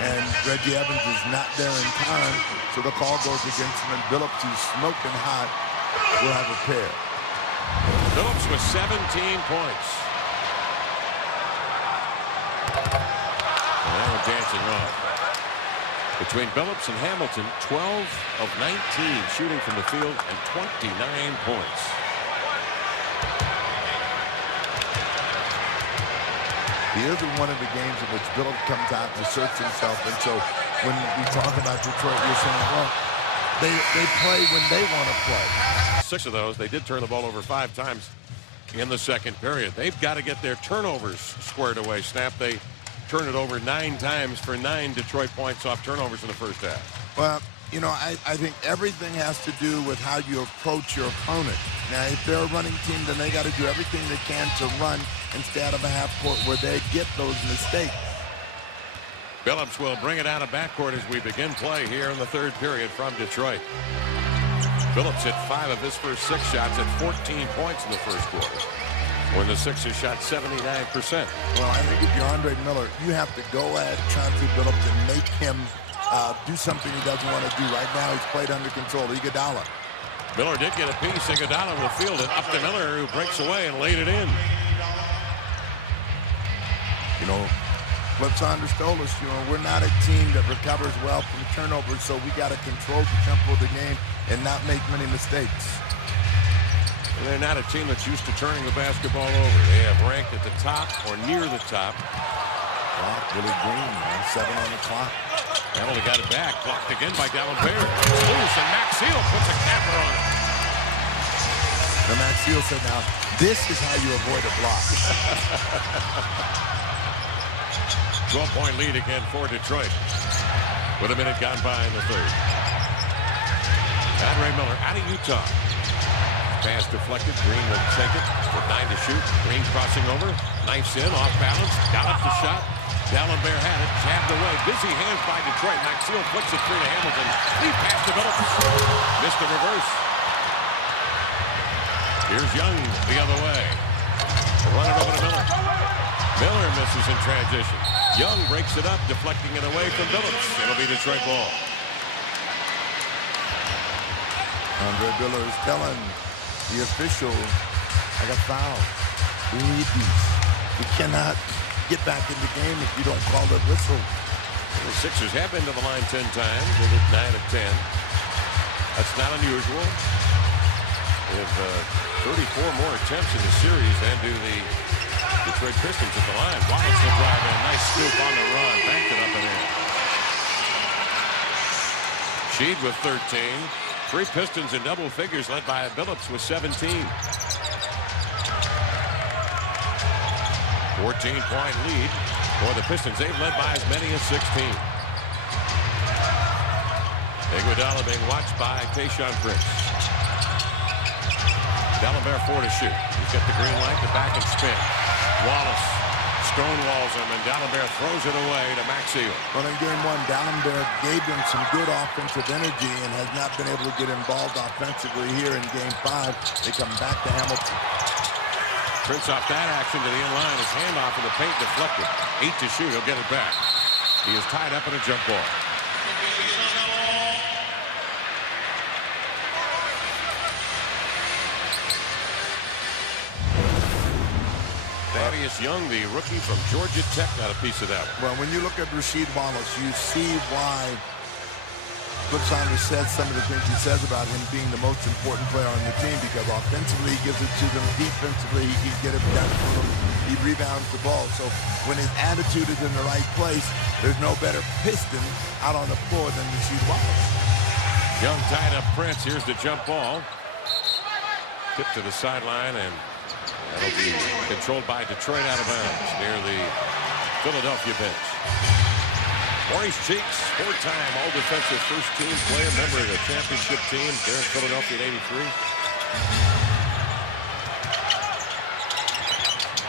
and Reggie Evans is not there in time, so the call goes against him, and Billups, who's smoking hot, will have a pair. Billups with 17 points. And now dancing off. Between Billups and Hamilton, 12 of 19 shooting from the field and 29 points. Here's one of the games in which Billups comes out and asserts himself. And so when we talk about Detroit, you're saying, well, they play when they want to play. 6 of those, they did turn the ball over 5 times in the second period. They've got to get their turnovers squared away. Snap, they turned it over 9 times for 9 Detroit points off turnovers in the first half. Well, you know, I think everything has to do with how you approach your opponent. Now, if they're a running team, then they got to do everything they can to run instead of a half court where they get those mistakes. Billups will bring it out of backcourt as we begin play here in the third period from Detroit. Billups hit 5 of his first 6 shots at 14 points in the first quarter, when the Sixers shot 79%. Well, I think if you're Andre Miller, you have to go at Chauncey Billups and make him do something he doesn't want to do. Right now, he's played under control. Iguodala. Miller did get a piece. Iguodala will field it up to Miller, who breaks away and laid it in. You know, Flip Saunders told us, you know, we're not a team that recovers well from turnovers, so we got to control the tempo of the game and not make many mistakes. And they're not a team that's used to turning the basketball over. They have ranked at the top or near the top. Billy Green, 7 on the clock. Hamilton got it back. Blocked again by D'Alembert. It's loose, and Max Seal puts a capper on it. Now, Max Seal said, now, this is how you avoid a block. 12-point lead again for Detroit, with a minute gone by in the third. Andre Miller out of Utah. Pass deflected. Green will take it with 9 to shoot. Green crossing over. Knifes in, off balance. Got up the shot. D'Alembert had it. Jabbed away. Busy hands by Detroit. Maxiel flicks it through to Hamilton. Lead pass to Billups. Missed the reverse. Here's Young the other way. Run it over to Miller. Miller misses in transition. Young breaks it up, deflecting it away from Billups. It'll be Detroit ball. Andre Miller is telling the official, I got fouled. We need these. We cannot get back in the game if you don't call the whistle. The Sixers have been to the line 10 times. They hit 9 of 10. That's not unusual. They have 34 more attempts in the series than do the Detroit Pistons at the line. Wallace will drive in. Nice scoop on the run. Banked it up and in. Sheed with 13. 3 Pistons in double figures, led by Billups with 17. 14-point lead for the Pistons. They've led by as many as 16. Iguodala being watched by Tayshaun Prince. D'Alembert 4 to shoot. He's got the green light, the back and spin. Wallace stonewalls him, and D'Alembert throws it away to Maxiel. Well, in game 1, D'Alembert gave them some good offensive energy and has not been able to get involved offensively here in game 5. They come back to Hamilton. Prince off that action to the inline. His handoff in the paint deflected. 8 to shoot. He'll get it back. He is tied up in a jump ball. Thaddeus Young, the rookie from Georgia Tech, got a piece of that one. Well, when you look at Rasheed Wallace, you see why Flip Saunders says some of the things he says about him being the most important player on the team, because offensively he gives it to them, defensively he can get it done for them. He he rebounds the ball. So when his attitude is in the right place, there's no better Piston out on the floor than Rasheed Wallace. Young tied up Prince. Here's the jump ball. Tip to the sideline, and that'll be controlled by Detroit out of bounds near the Philadelphia bench. Maurice Cheeks, four-time all-defensive first-team player, member of the championship team there in Philadelphia in '83.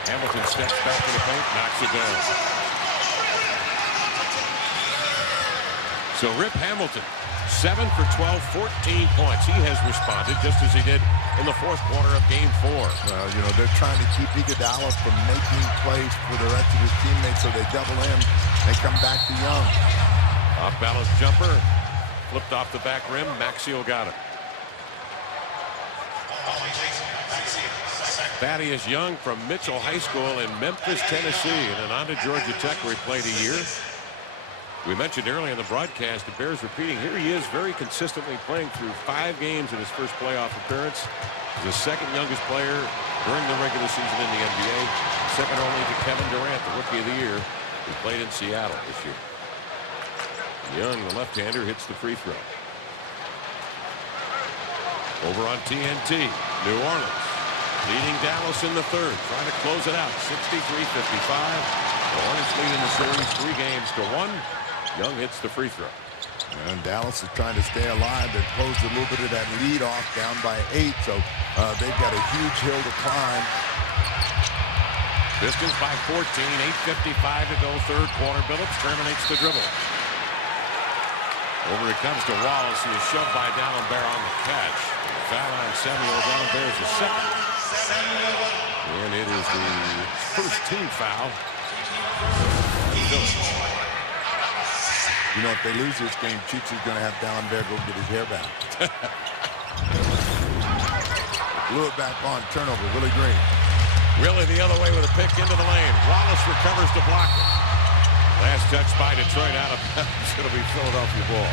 Hamilton steps back in the paint, knocks it down. So Rip Hamilton, 7 for 12, 14 points. He has responded just as he did in the fourth quarter of Game 4. Well, you know, they're trying to keep Iguodala from making plays for the rest of his teammates, so they double him. They come back to Young. Off-balance jumper, flipped off the back rim. Maxiell got it. Thaddeus Young from Mitchell High School in Memphis, Tennessee, and then on to Georgia Tech, where he played a year. We mentioned earlier in the broadcast, it bears repeating. Here he is, very consistently playing through 5 games in his first playoff appearance. He's the second youngest player during the regular season in the NBA, second only to Kevin Durant, the Rookie of the Year, who played in Seattle this year. Young, the left-hander, hits the free throw. Over on TNT, New Orleans leading Dallas in the third, trying to close it out, 63-55. The Hornets lead in the series 3 games to 1. Young hits the free throw. And Dallas is trying to stay alive. They've closed a little bit of that lead off, down by 8, so they've got a huge hill to climb. Pistons by 14, 8:55 to go, third quarter. Billups terminates the dribble. Over it comes to Wallace. He is shoved by D'Alembert on the catch. Foul on Samuel. D'Alembert is the second. And it is the first team foul. You know, if they lose this game, Cheeks is going to have D'Alembert go get his hair back. Blew it back on. Turnover. Willie Green. Really the other way with a pick into the lane. Wallace recovers to block it. Last touch by Detroit out of bounds. It'll be Philadelphia ball.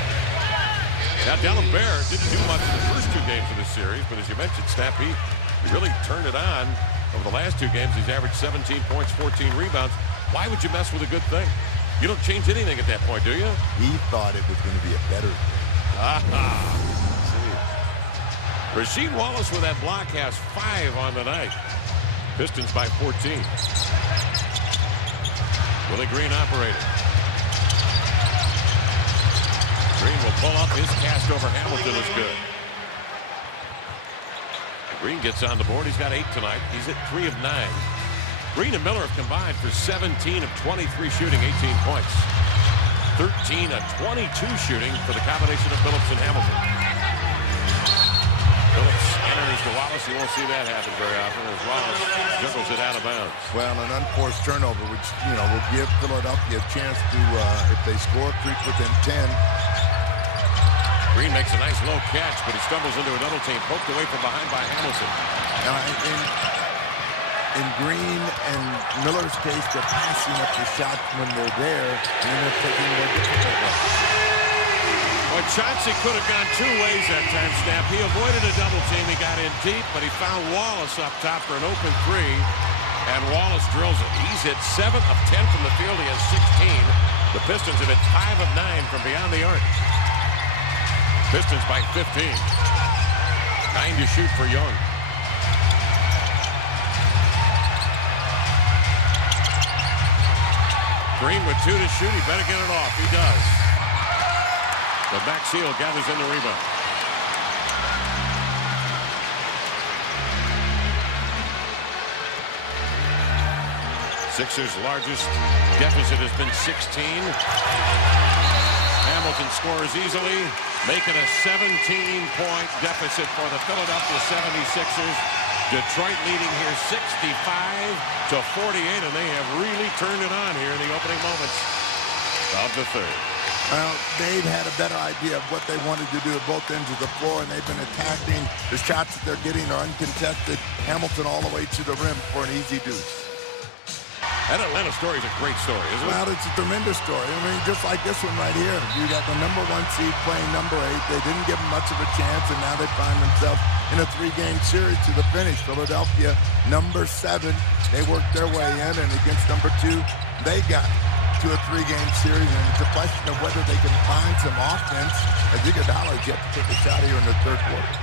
Now, D'Alembert didn't do much in the first 2 games of this series, but as you mentioned, Snap, he really turned it on. Over the last 2 games, he's averaged 17 points, 14 rebounds. Why would you mess with a good thing? You don't change anything at that point, do you? He thought it was going to be a better thing. Rasheed Wallace with that block has 5 on the night. Pistons by 14. Willie Green operating. Green will pull up. His cast over Hamilton is good. Green gets on the board. He's got 8 tonight. He's at 3 of 9. Green and Miller have combined for 17 of 23 shooting, 18 points. 13 of 22 shooting for the combination of Billups and Hamilton. Billups enters to Wallace. You won't see that happen very often as Wallace juggles it out of bounds. Well, an unforced turnover, which, you know, will give Philadelphia a chance to, if they score, creep within 10. Green makes a nice low catch, but he stumbles into a double team, poked away from behind by Hamilton. Now, in Green and Miller's case, they're passing up the shots when they're there, and they're taking more difficult ones. Well, Chauncey could have gone 2 ways that time, Snap. He avoided a double team. He got in deep, but he found Wallace up top for an open 3, and Wallace drills it. He's hit 7 of 10 from the field. He has 16. The Pistons have hit 5 of 9 from beyond the arc. Pistons by 15. 9 to shoot for Young. Green with 2 to shoot. He better get it off. He does. But Maxiell gathers in the rebound. Sixers' largest deficit has been 16. Hamilton scores easily, making a 17-point deficit for the Philadelphia 76ers. Detroit leading here 65-48, and they have really turned it on here in the opening moments of the third. Well, they've had a better idea of what they wanted to do at both ends of the floor, and they've been attacking. The shots that they're getting are uncontested. Hamilton all the way to the rim for an easy deuce. That Atlanta story is a great story, isn't it? Well, it's a tremendous story. I mean, just like this one right here. You got the #1 seed playing #8. They didn't give them much of a chance, and now they find themselves in a 3-game series to the finish. Philadelphia, #7. They worked their way in, and against #2, they got to a 3-game series, and it's a question of whether they can find some offense. As Iguodala yet to take a shot here in the third quarter.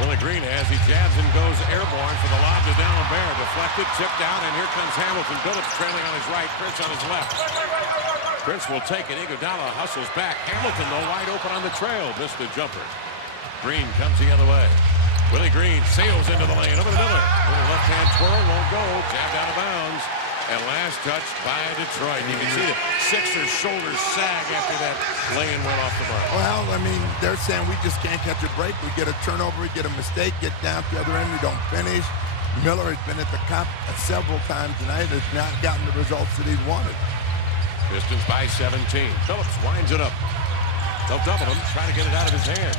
Willie Green has, he jabs and goes airborne for the lob to D'Alembert. Deflected, tipped out, and here comes Hamilton. Billups trailing on his right, Prince on his left. Prince will take it. Iguodala hustles back. Hamilton, though, wide open on the trail. Missed the jumper. Green comes the other way. Willie Green sails into the lane over to Miller. Little left-hand twirl, won't go. Jabbed out of bounds. And last touch by Detroit. You can see the Sixers' shoulders sag after that lane went off the bar. Well, I mean, they're saying we just can't catch a break. We get a turnover, we get a mistake, get down to the other end, we don't finish. Miller has been at the cup several times tonight, has not gotten the results that he's wanted. Pistons by 17. Phillips winds it up. They'll double him, try to get it out of his hands.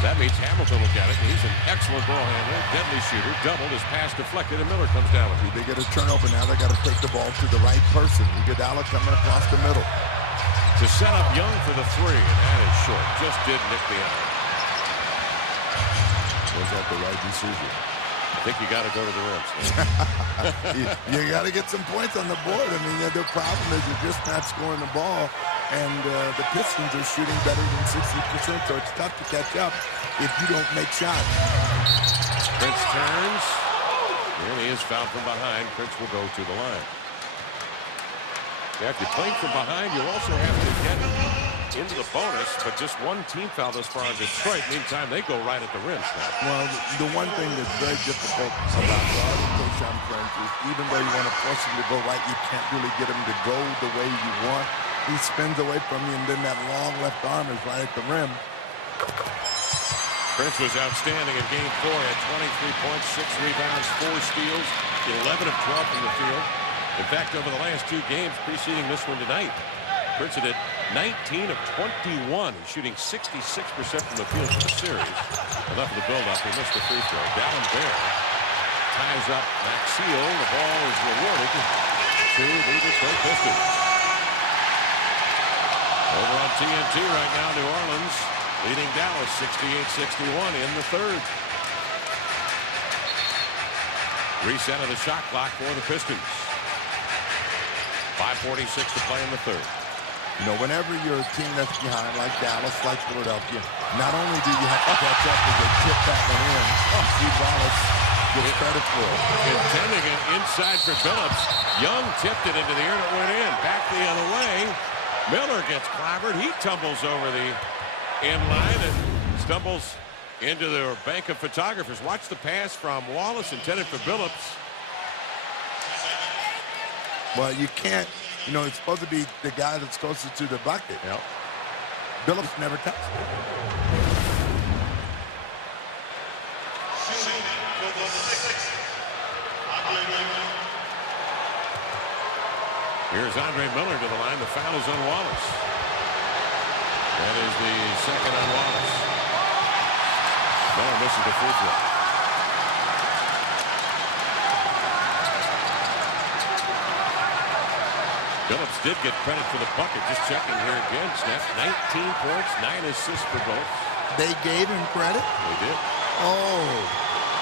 That means Hamilton will get it. He's an excellent ball handler, deadly shooter. Doubled, his pass deflected, and Miller comes down with it. They get a turnover now. They got to take the ball to the right person. Iguodala coming across the middle. To set up Young for the 3, and that is short. Just did nick the end. Was that the right decision? I think you got to go to the rim. you got to get some points on the board. I mean, their problem is you're just not scoring the ball. And the Pistons are shooting better than 60%, so it's tough to catch up if you don't make shots. Prince turns, and he is fouled from behind. Prince will go to the line. Yeah, if you're playing from behind, you'll also have to get into the bonus, but just one team foul thus far in Detroit. Meantime, they go right at the rim. Well, the one thing that's very difficult about guarding Tayshaun Prince is even though you want to force him to go right, you can't really get him to go the way you want. He spins away from you, and then that long left arm is right at the rim. Prince was outstanding in Game 4. Had 23 points, 6 rebounds, 4 steals, 11 of 12 from the field. In fact, over the last 2 games preceding this one tonight, Prince had 19 of 21. He's shooting 66% from the field for the series. Enough of the build-up. He missed the free throw. D'Alembert ties up Maxiel. The ball is rewarded to the Detroit Pistons. Over on TNT right now, New Orleans leading Dallas 68-61 in the third. Reset of the shot clock for the Pistons. 5:46 to play in the third. You know, whenever you're a team that's behind, like Dallas, like Philadelphia, not only do you have to catch up as they tip that one in, Steve Wallace gets credit for it. Intending it inside for Phillips. Young tipped it into the air and it went in. Back the other way. Miller gets clobbered. He tumbles over the end line and stumbles into the bank of photographers. Watch the pass from Wallace intended for Phillips. Well, you can't, you know, it's supposed to be the guy that's closest to the bucket. Yep. Phillips never touched it. Here's Andre Miller to the line. The foul is on Wallace. That is the second on Wallace. Miller misses the free throw. Phillips did get credit for the bucket. Just checking here again. Snap 19 points, 9 assists for both. They gave him credit? They did. Oh,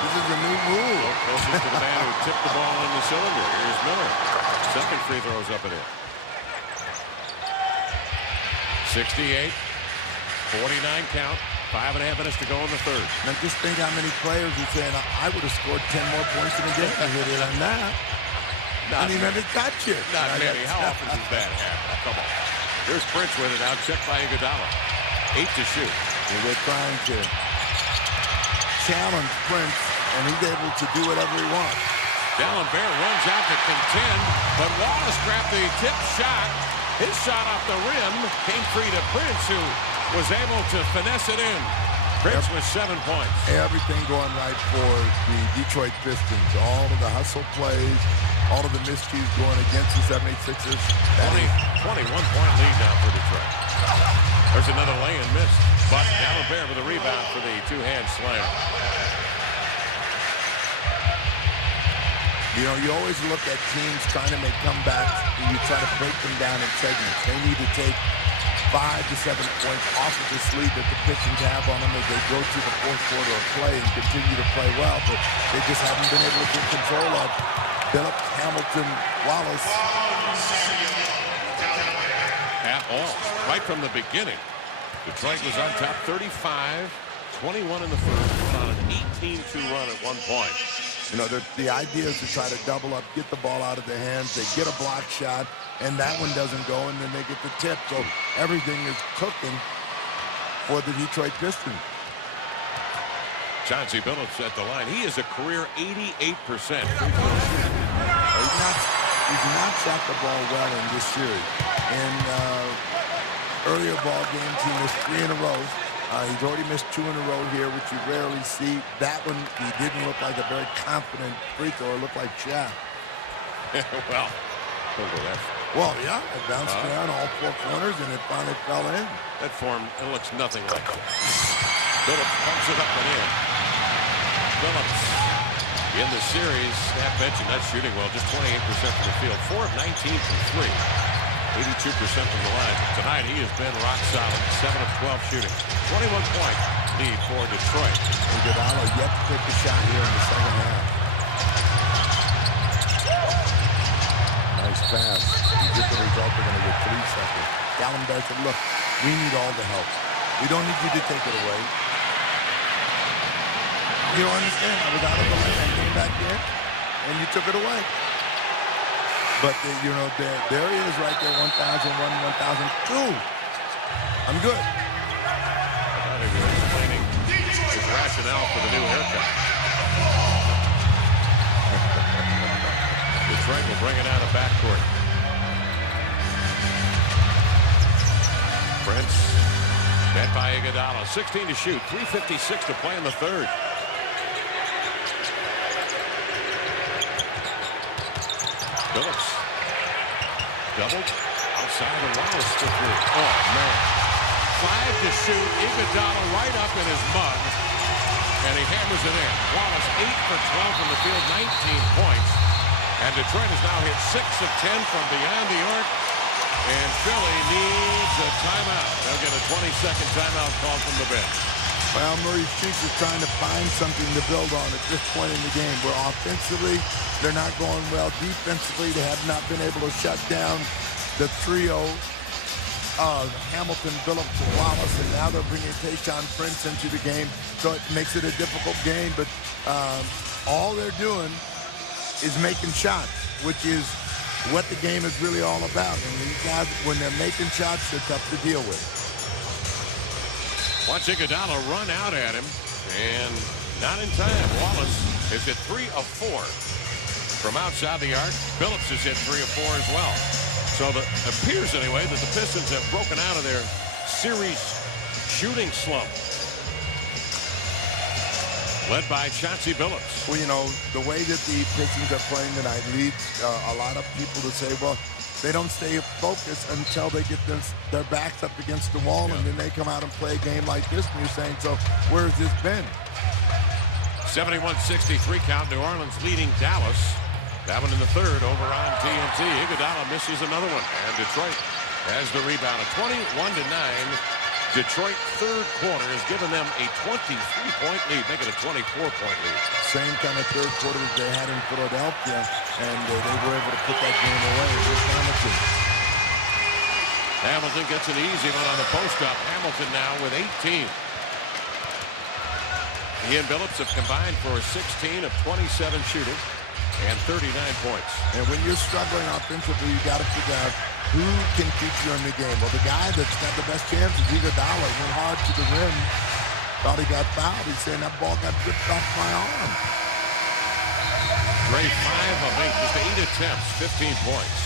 this is a new rule. Closest to the man who tipped the ball in the cylinder. Here's Miller. Second free throw is up and in. 68, 49 count. 5.5 minutes to go in the third. Now just think how many players are saying, I would have scored 10 more points in the game. I hit it on that. I didn't even touch it. Not many. How often does that happen? Come on. Here's Prince with it. Out checked by Iguodala. 8 to shoot. And they're trying to challenge Prince, and he's able to do whatever he wants. D'Alembert runs out to contend, but Wallace grabbed the tip shot. His shot off the rim came free to Prince, who was able to finesse it in. Prince with 7 points. Everything going right for the Detroit Pistons. All of the hustle plays, all of the miscues going against the 76ers. 21-point lead now for Detroit. There's another lay-in miss, but D'Alembert with a rebound for the two-hand slam. You know, you always look at teams trying to make comebacks, and you try to break them down in segments. They need to take 5 to 7 points off of this lead that the Pistons have on them as they go to the fourth quarter of play and continue to play well, but they just haven't been able to get control of Phillips, Hamilton, Wallace. At all. Right from the beginning. Detroit was on top 35-21 in the first, on an 18-2 run at one point. You know, the idea is to try to double up, get the ball out of their hands. They get a block shot, and that one doesn't go, and then they get the tip. So everything is cooking for the Detroit Pistons. Chauncey Billups at the line. He is a career 88%. He's not shot the ball well in this series. In earlier ball games, he missed 3 in a row. He's already missed 2 in a row here, which you rarely see. That one, he didn't look like a very confident free throw. It looked like Shaq. Well, don't go that far. Well, yeah, it bounced around all 4 corners, and it finally fell in. That form, it looks nothing like that. Phillips pumps it up and in. Phillips in the series, Snap mentioned that shooting well, just 28% from the field, 4 of 19 from 3. 82% from the line. Tonight he has been rock solid. 7 of 12 shooting. 21-point lead for Detroit. Iguodala yet to take the shot here in the second half. Nice pass. You get the result, they're going to get 3 seconds. Gallenberg said, look, we need all the help. We don't need you to take it away. You don't understand. I was out of the lane. I came back in, and you took it away. But, you know, there he is right there, 1,001, 1,002. I'm good. I thought he was explaining his rationale for the new haircut. Detroit will bring it out of backcourt. Prince, met by Iguodala. 16 to shoot, 3:56 to play in the third. Phillips doubled outside of Wallace to 3. Oh, man. 5 to shoot. Iguodala right up in his mug. And he hammers it in. Wallace 8 for 12 from the field, 19 points. And Detroit has now hit 6 of 10 from beyond the arc. And Philly needs a timeout. They'll get a 20-second timeout call from the bench. Well, Murray's Chiefs are trying to find something to build on at this point in the game, where offensively they're not going well. Defensively, they have not been able to shut down the trio of Hamilton, Billups, and Wallace, and now they're bringing Tayshaun Prince into the game, so it makes it a difficult game. But all they're doing is making shots, which is what the game is really all about. And these guys, when they're making shots, they're tough to deal with. Watch Iguodala run out at him, and not in time. Wallace is hit 3 of 4 from outside the arc. Billups has hit 3 of 4 as well. So it appears anyway that the Pistons have broken out of their series shooting slump. Led by Chauncey Billups. Well, you know, the way that the Pistons are playing tonight leads a lot of people to say, well, they don't stay focused until they get their backs up against the wall, and then they come out and play a game like this, and you're saying, so where has this been? 71-63 count. New Orleans leading Dallas. That one in the third over on TNT. Iguodala misses another one, and Detroit has the rebound. A 21-9. Detroit third quarter has given them a 23-point lead, making a 24-point lead. Same kind of third quarter as they had in Philadelphia, and they were able to put that game away. Here's Hamilton. Hamilton gets an easy one on the post-up. Hamilton now with 18. He and Billups have combined for 16 of 27 shooting and 39 points. And when you're struggling offensively, you got to figure out who can keep you in the game. Well, the guy that's got the best chance is Iguodala. Went hard to the rim. Thought he got fouled. He's saying that ball got ripped off my arm. Gray 5 of 8, just 8 attempts, 15 points.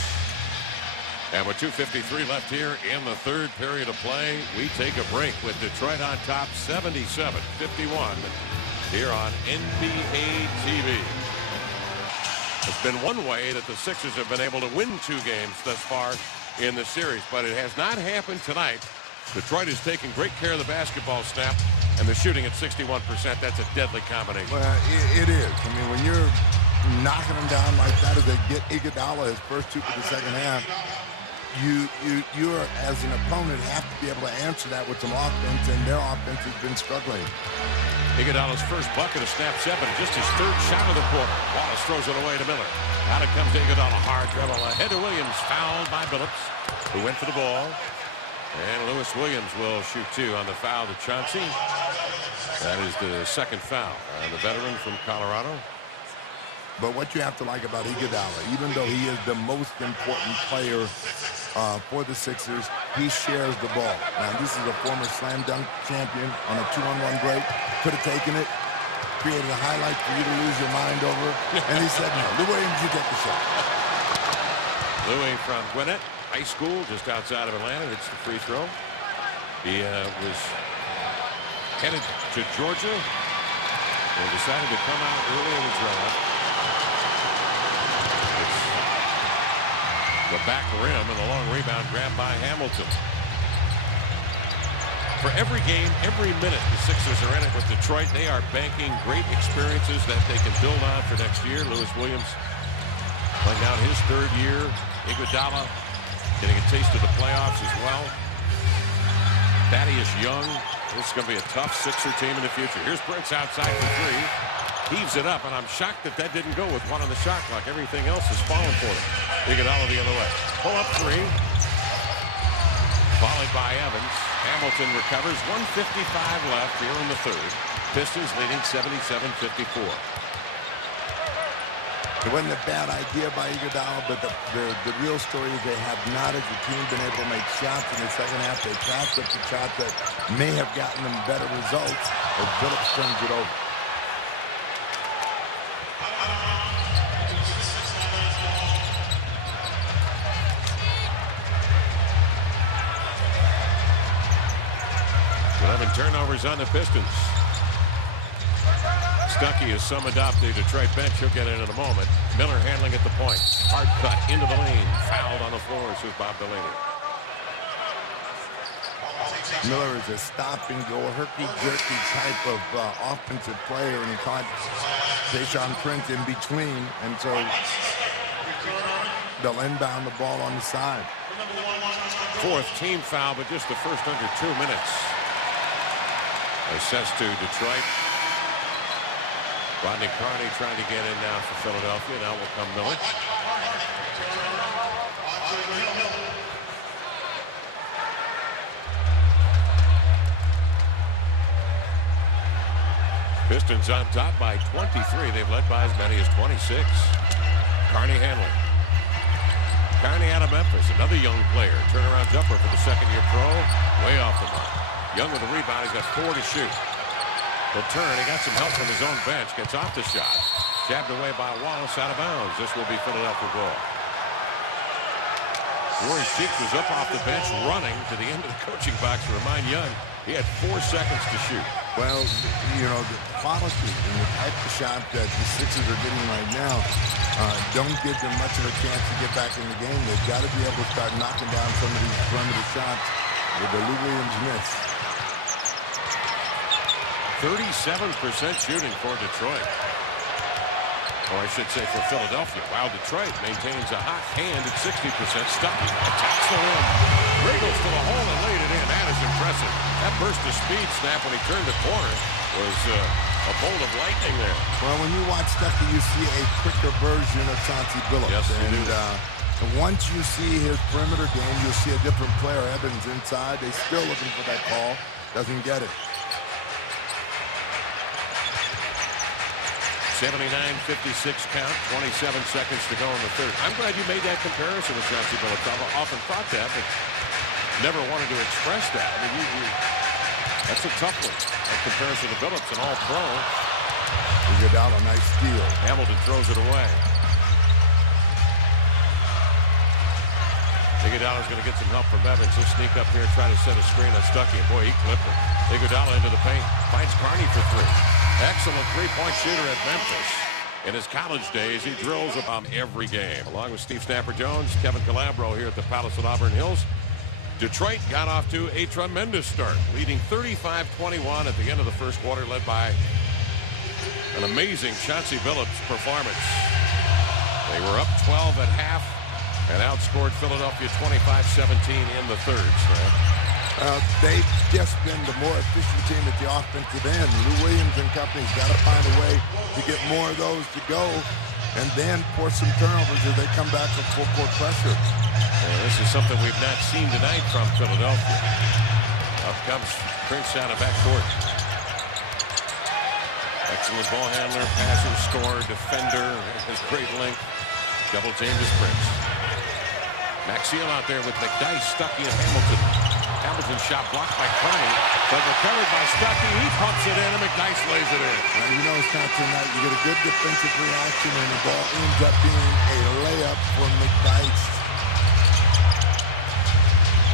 And with 2:53 left here in the third period of play, we take a break with Detroit on top 77-51 here on NBA TV. It's been one way that the Sixers have been able to win 2 games thus far in the series, but it has not happened tonight. Detroit is taking great care of the basketball snap, and they're shooting at 61%. That's a deadly combination. Well, it is. I mean, when you're knocking them down like that as they get Iguodala his first 2 for the second half. You're, as an opponent, have to be able to answer that with some offense, and their offense has been struggling. Iguodala's first bucket of snap 7, just his 3rd shot of the quarter. Wallace throws it away to Miller. Out it comes Iguodala, hard dribble ahead to Williams, fouled by Billups, who went for the ball. And Lewis Williams will shoot 2 on the foul to Chauncey. That is the 2nd foul on the veteran from Colorado. But what you have to like about Iguodala, even though he is the most important player for the Sixers, he shares the ball. Now, this is a former slam dunk champion on a 2-on-1 break. Could have taken it, created a highlight for you to lose your mind over. And he said, no, Lou Williams, you take the shot. Louis from Gwinnett High School, just outside of Atlanta. It's the free throw. He was headed to Georgia and decided to come out early in the draft. The back rim and the long rebound grabbed by Hamilton. For every game, every minute the Sixers are in it with Detroit, they are banking great experiences that they can build on for next year. Lewis Williams playing out his 3rd year. Iguodala getting a taste of the playoffs as well. Thaddeus Young. This is going to be a tough Sixer team in the future. Here's Prince outside for 3. Heaves it up, and I'm shocked that that didn't go with 1 on the shot clock. Everything else is falling for him. Iguodala the other way. Pull up 3. Volleyed by Evans. Hamilton recovers. 1:55 left here in the 3rd. Pistons leading 77-54. It wasn't a bad idea by Iguodala, but the real story is they have not, as a team, been able to make shots in the second half. They passed up the shots that may have gotten them better results as Billups turns it over. Turnovers on the Pistons. Stuckey is summoned up the Detroit bench. He'll get in a moment. Miller handling at the point. Hard cut into the lane. Fouled on the floor, says Bob Delaney. Miller is a stop-and-go, herky-jerky type of offensive player, and he caught Tayshaun Prince in between, and so they'll inbound the ball on the side. 4th team foul, but just the first under 2 minutes. Assessed to Detroit. Rodney Carney trying to get in now for Philadelphia. Now will come Miller. Pistons on top by 23. They've led by as many as 26. Carney handling. Carney out of Memphis. Another young player. Turnaround jumper for the 2nd-year pro. Way off the mark. Young with the rebound. He's got 4 to shoot. He'll turn. He got some help from his own bench. Gets off the shot. Jabbed away by Wallace out of bounds. This will be Philadelphia ball. Warren Cheeks was up off the bench running to the end of the coaching box to remind Young he had 4 seconds to shoot. Well, you know, the quality and the type of shot that the Sixers are getting right now don't give them much of a chance to get back in the game. They've got to be able to start knocking down some of these perimeter shots with the Lou Williams miss. 37% shooting for Detroit. Or I should say for Philadelphia. While Detroit maintains a hot hand at 60%. Stuckey attacks the rim. Wriggles to the hole and laid it in. That is impressive. That burst of speed snap when he turned the corner was a bolt of lightning there. Well, when you watch Stuckey, you see a quicker version of Chauncey Billups. Yes, and once you see his perimeter game, you'll see a different player. Evans inside. They're still looking for that call. Doesn't get it. 79-56 count, 27 seconds to go in the 3rd. I'm glad you made that comparison with Chauncey Billups. I've often thought that, but never wanted to express that. I mean, that's a tough one. A comparison to Billups, an all-pro. Iguodala, nice steal. Hamilton throws it away. Iguodala's going to get some help from Evans. He'll sneak up here and try to set a screen on Stuckey. And boy, he clipped him. Iguodala into the paint. Finds Carney for 3. Excellent three-point shooter at Memphis. In his college days, he drills about every game. Along with Steve Snapper Jones, Kevin Calabro here at the Palace at Auburn Hills. Detroit got off to a tremendous start, leading 35-21 at the end of the first quarter, led by an amazing Chauncey Billups performance. They were up 12 at half and outscored Philadelphia 25-17 in the third. They've just been the more efficient team at the offensive end. Lou Williams and company's got to find a way to get more of those to go and then force some turnovers as they come back with full court pressure. Well, this is something we've not seen tonight from Philadelphia. Up comes Prince out of backcourt. Excellent ball handler, passer, scorer, defender, has great length. Double teamed is Prince. Maxiel out there with McDyess, Stuckey, and Hamilton. Hamilton shot blocked by Carney, but recovered by Stuckey. He pumps it in, and McDyess lays it in. And you know it's not tonight. You get a good defensive reaction, and the ball ends up being a layup for McDyess.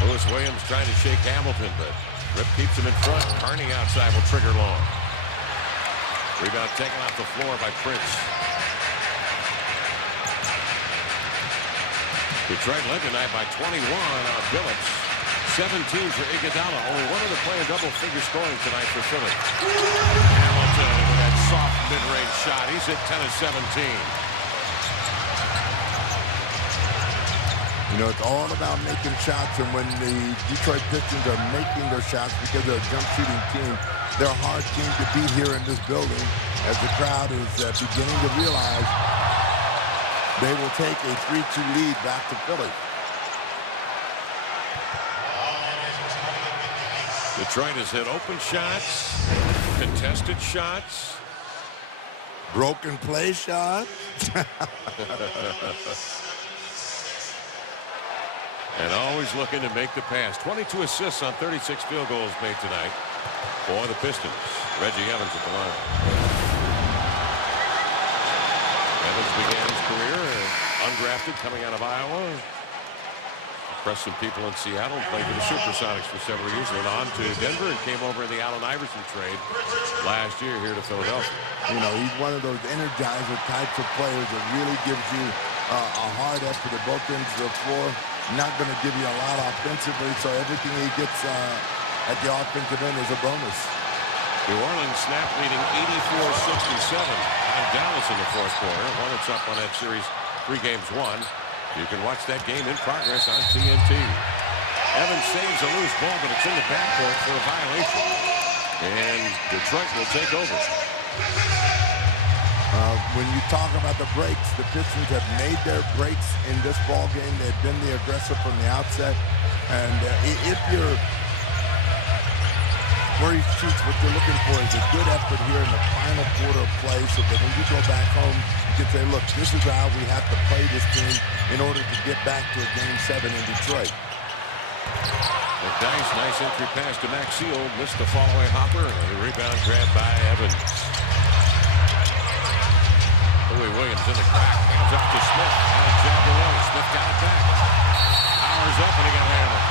Lewis Williams trying to shake Hamilton, but Rip keeps him in front. Carney outside will trigger long. Rebound taken off the floor by Prince. Detroit led tonight by 21 on Billups. 17 for Iguodala. Only one of the playing double figure scoring tonight for Philly. Hamilton with that soft mid-range shot. He's hit 10 of 17. You know, it's all about making shots, and when the Detroit Pistons are making their shots because they're a jump shooting team, they're a hard team to beat here in this building as the crowd is beginning to realize they will take a 3-2 lead back to Philly. Detroit has hit open shots, contested shots, broken play shots. And always looking to make the pass. 22 assists on 36 field goals made tonight for the Pistons. Reggie Evans at the line. Evans began his career undrafted coming out of Iowa. Impressed some people in Seattle. Played for the Supersonics for several years. Went on to Denver and came over in the Allen Iverson trade last year here to Philadelphia. You know, he's one of those energizer types of players that really gives you a hard effort at both ends of the floor. Not going to give you a lot offensively, so everything he gets at the offensive end is a bonus. New Orleans snap leading 84-67 on Dallas in the fourth quarter. Hornets up on that series 3 games 1. You can watch that game in progress on TNT. Evans saves a loose ball, but it's in the backcourt for a violation. And Detroit will take over. When you talk about the breaks, the Pistons have made their breaks in this ball game. They've been the aggressor from the outset. And if you're where he shoots, what you're looking for is a good effort here in the final quarter of play so that when you go back home, you can say, look, this is how we have to play this team in order to get back to a Game 7 in Detroit. McDyess, nice entry pass to Maxiel. Missed the fallaway hopper. And a rebound grab by Evans. Louis Williams in the crack. Hands off to Smith. And a jab below. Smith got it back. Powers up and he got hammered.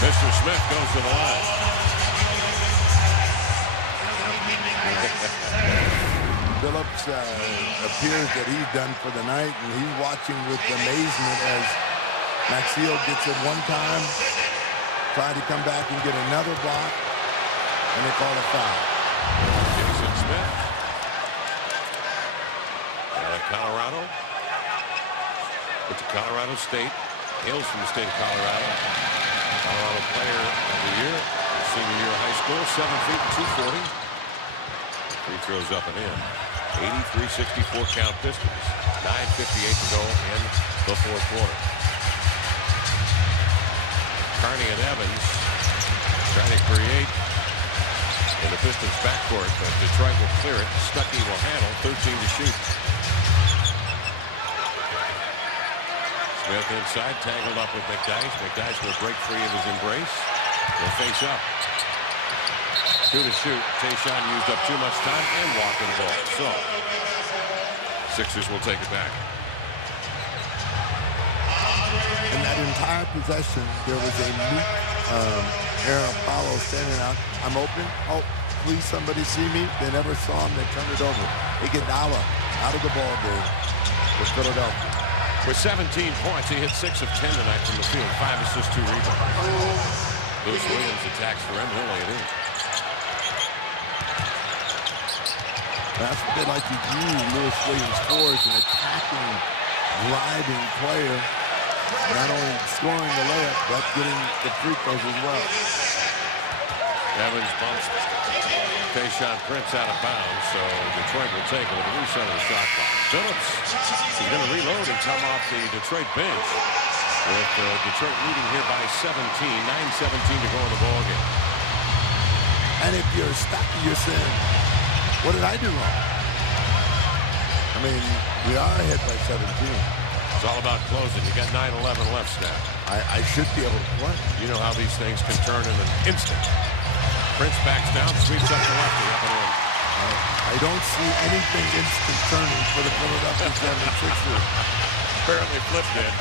Mr. Smith goes to the line. Billups appears that he's done for the night, and he's watching with amazement as Maxiel gets it one time, tried to come back and get another block, and they call a foul. Jason Smith out of Colorado. Went to Colorado State. Hails from the state of Colorado. Colorado Player of the Year. Senior year of high school. 7 feet and 240. Free throws up and in. 83-64 count Pistons. 9:58 to go in the fourth quarter. Carney and Evans trying to create in the Pistons backcourt, but Detroit will clear it. Stuckey will handle. 13 to shoot. Smith inside, tangled up with McDyess. McDyess will break free of his embrace. Will face up. 2 to shoot. Tayshaun used up too much time and walked in the ball. So, Sixers will take it back. In that entire possession, there was a meek Aaron Apollo standing out. I'm open. Oh, please somebody see me. They never saw him. They turned it over. Iguodala out of the ball game with Philadelphia. With 17 points, he hit 6 of 10 tonight from the field. 5 assists, 2 rebounds. Lewis Williams attacks for him. He'll lay it in. That's what they like to use Lewis Williams for, as an attacking, driving player. Not only scoring the layup, but getting the free throws as well. Evans bumps Tayshaun Prince out of bounds, so Detroit will take it with a reset of the shot clock. Phillips is going to reload and come off the Detroit bench, with Detroit leading here by 17, 9:17 to go in the ballgame. And if you're stuck, you're saying, what did I do wrong? I mean, we are ahead by 17. It's all about closing. You got 9:11 left, Snap. I should be able to play. You know how these things can turn in an instant. Prince backs down, sweeps up the lefty, up and in. I don't see anything instant turning for the Philadelphia 76ers. Apparently flipped it.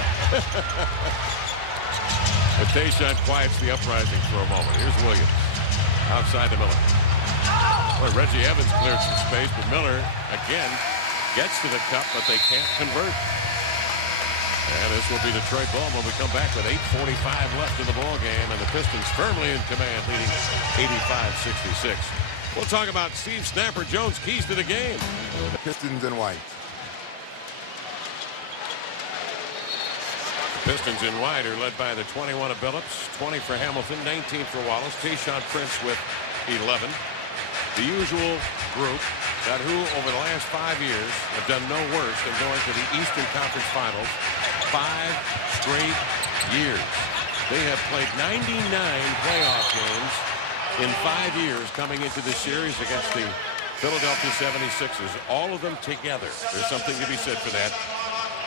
But Tayshaun quiets the uprising for a moment. Here's Williams. Outside to Miller. Boy, Reggie Evans cleared some space, but Miller, again, gets to the cup, but they can't convert. And this will be Detroit ball when we come back with 8:45 left in the ball game, and the Pistons firmly in command, leading 85-66. We'll talk about Steve Snapper Jones' keys to the game. The Pistons in white. Pistons in white are led by the 21 of Billups, 20 for Hamilton, 19 for Wallace, Tayshaun Prince with 11. The usual group that who over the last 5 years have done no worse than going to the Eastern Conference Finals 5 straight years. They have played 99 playoff games in 5 years coming into the series against the Philadelphia 76ers. All of them together. There's something to be said for that.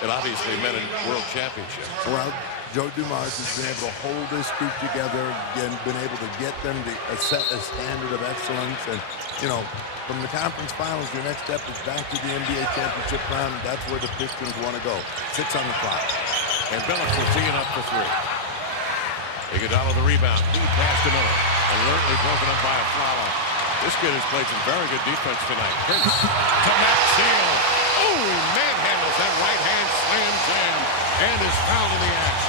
It obviously meant a world championship. Well, Joe Dumars has been able to hold this group together and been able to get them to set a standard of excellence. And, you know, from the conference finals, your next step is back to the NBA championship round. That's where the Pistons want to go. 6 on the clock. And Billups will tee it up for 3. Iguodala the rebound. Lead pass to Miller. Alertly broken up by a foul. This kid has played some very good defense tonight. Prince to Maxwell. Oh, manhandles that right hand slam jam and is fouled in the act.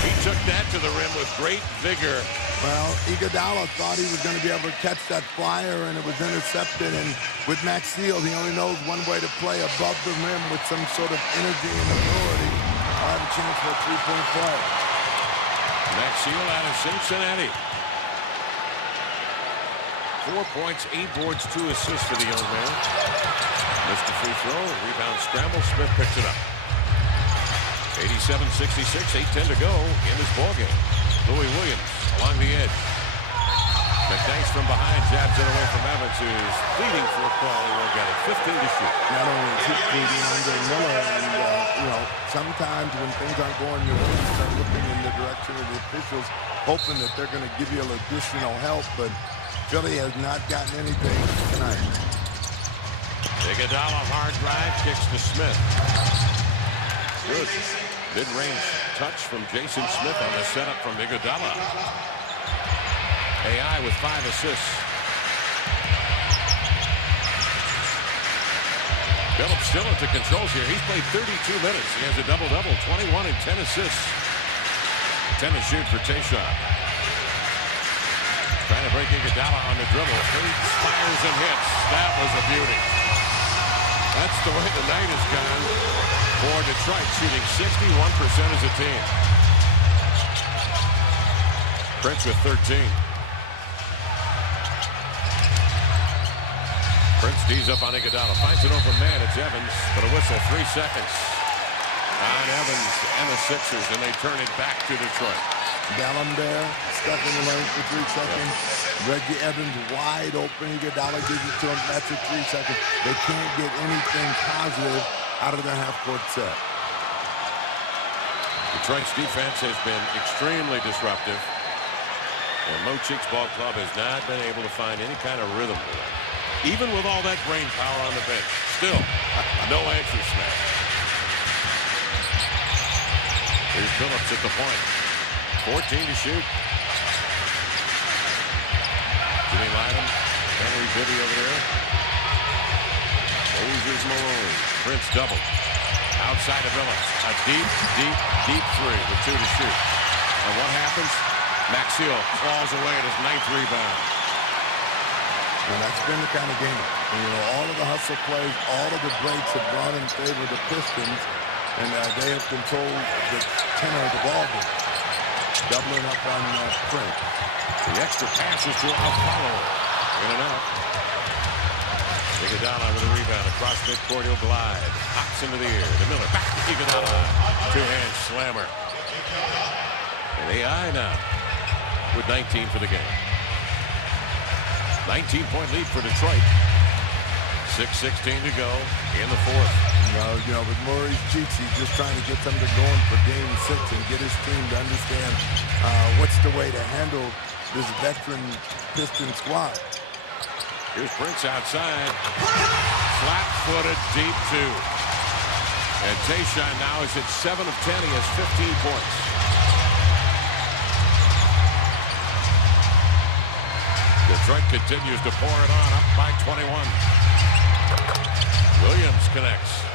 He took that to the rim with great vigor. Well, Iguodala thought he was going to be able to catch that flyer, and it was intercepted. And with Maxwell, he only knows one way to play above the rim with some sort of energy and authority. I have a chance for a 3-point play. Maxwell out of Cincinnati. 4 points, 8 boards, 2 assists for the young man. Missed the free throw. Rebound scramble. Smith picks it up. 87-66, 8:10 to go in this ballgame. Louis Williams along the edge. McNice from behind jabs it away from Evans, who's pleading for a call. He won't get it. 15 to shoot. Not only is he pleading under Miller, and you know, sometimes when things aren't going your way, you start looking in the direction of the officials, hoping that they're going to give you additional help, but Philly has not gotten anything tonight. Iguodala hard drive, kicks to Smith. Good mid-range touch from Jason Smith on the setup from Iguodala. AI with 5 assists. Billups still at the controls here. He's played 32 minutes. He has a double-double, 21 and 10 assists. 10 to shoot for Tayshaun. Trying to break Iguodala on the dribble. Fades, fires, and hits. That was a beauty. That's the way the night has gone for Detroit, shooting 61% as a team. Prince with 13. Prince D's up on Iguodala. Finds it over man. It's Evans, but a whistle. 3 seconds on Evans and the Sixers, and they turn it back to Detroit. D'Alembert stuck in the lane for 3 seconds. Reggie Evans wide open. Iguodala gives it to him. That's at 3 seconds. They can't get anything positive out of their half-court set. Detroit's defense has been extremely disruptive, and Mo Cheeks Ball Club has not been able to find any kind of rhythm for them. Even with all that brain power on the bench, still no answer, Smith. Here's Billups at the point. 14 to shoot. Jimmy Lydon, Henry Bibby over there. Moses Malone. Prince double. Outside of Billups. A deep 3 with 2 to shoot. And what happens? Maxiel claws away at his 9th rebound. And that's been the kind of game. And, you know, all of the hustle plays, all of the breaks have gone in favor of the Pistons, and they have controlled the tenor of the ball game. Doubling up on Prince. The extra passes to Alfaro. In and out. Iguodala with a rebound across midcourt. He'll glide. Hops into the air. To Miller. Back to Iguodala. Two-hand slammer. And AI now with 19 for the game. 19-point lead for Detroit. 6:16 to go in the fourth. You know, with Murray's cheats, he's just trying to get something going for Game 6 and get his team to understand what's the way to handle this veteran Piston squad. Here's Prince outside. Flat-footed, deep two. And Tayshaun now is at 7 of 10. He has 15 points. Detroit continues to pour it on, up by 21. Williams connects.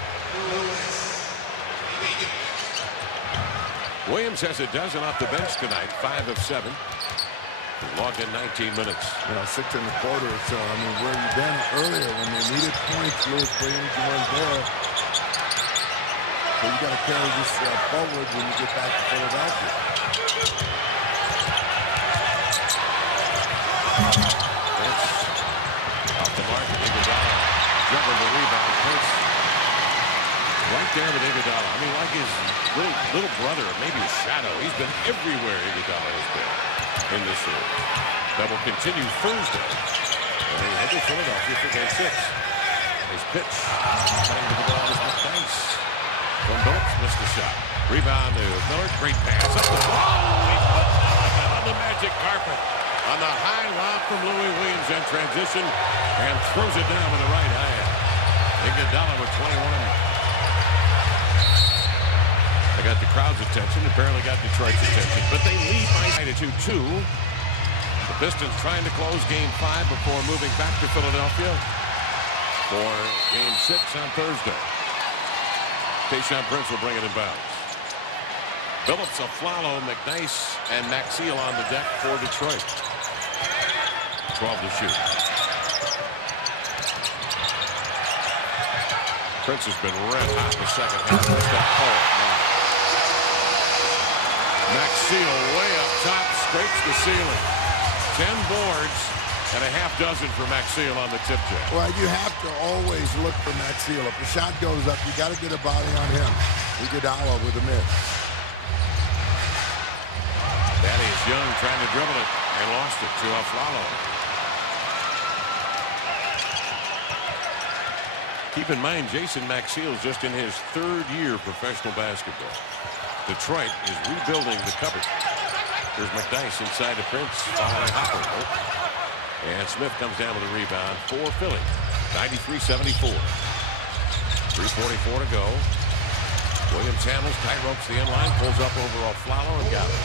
Williams has a dozen off the bench tonight, 5 of 7. Logged in 19 minutes. You know, 6 in the quarter. So, I mean, where you been earlier when they needed points, Lewis Williams weren't there. So you got to carry this forward when you get back to Philadelphia. Off the mark, Iguodala jumping the rebound. Prince right there with Iguodala. I mean, like his little brother, or maybe a shadow. He's been everywhere Iguodala has been in this series. That will continue Thursday. And they head to Philadelphia for Game 6. His pitch cutting to the ball is nice. From Phillips, missed the shot. Rebound to Miller. Great pass. Up the ball. He puts it on the magic carpet. On the high lob from Louis Williams in transition. And throws it down with the right hand. Iguodala with 21. They got the crowd's attention. Apparently got Detroit's attention. But they lead by 2-2. The Pistons trying to close Game 5 before moving back to Philadelphia for Game 6 on Thursday. Tayshaun Prince will bring it in bounds. Phillips, Aflalo, McNice, and Maxiel on the deck for Detroit. 12 to shoot. Prince has been red hot in the second half. Maxiel way up top, scrapes the ceiling. 10 boards and a half dozen for Maxiel on the tip jet. Well, you have to always look for Maxiel. If the shot goes up, you got to get a body on him. Iguodala with a miss. Thaddeus Young trying to dribble it and lost it to Aflalo. Keep in mind, Jason Maxiel is just in his 3rd year of professional basketball. Detroit is rebuilding the cupboard. Here's McNice inside to Prince. Following Hopper. And Smith comes down with a rebound for Philly. 93-74. 3:44 to go. Williams handles, tight ropes the inline, pulls up over Aflalo and got it.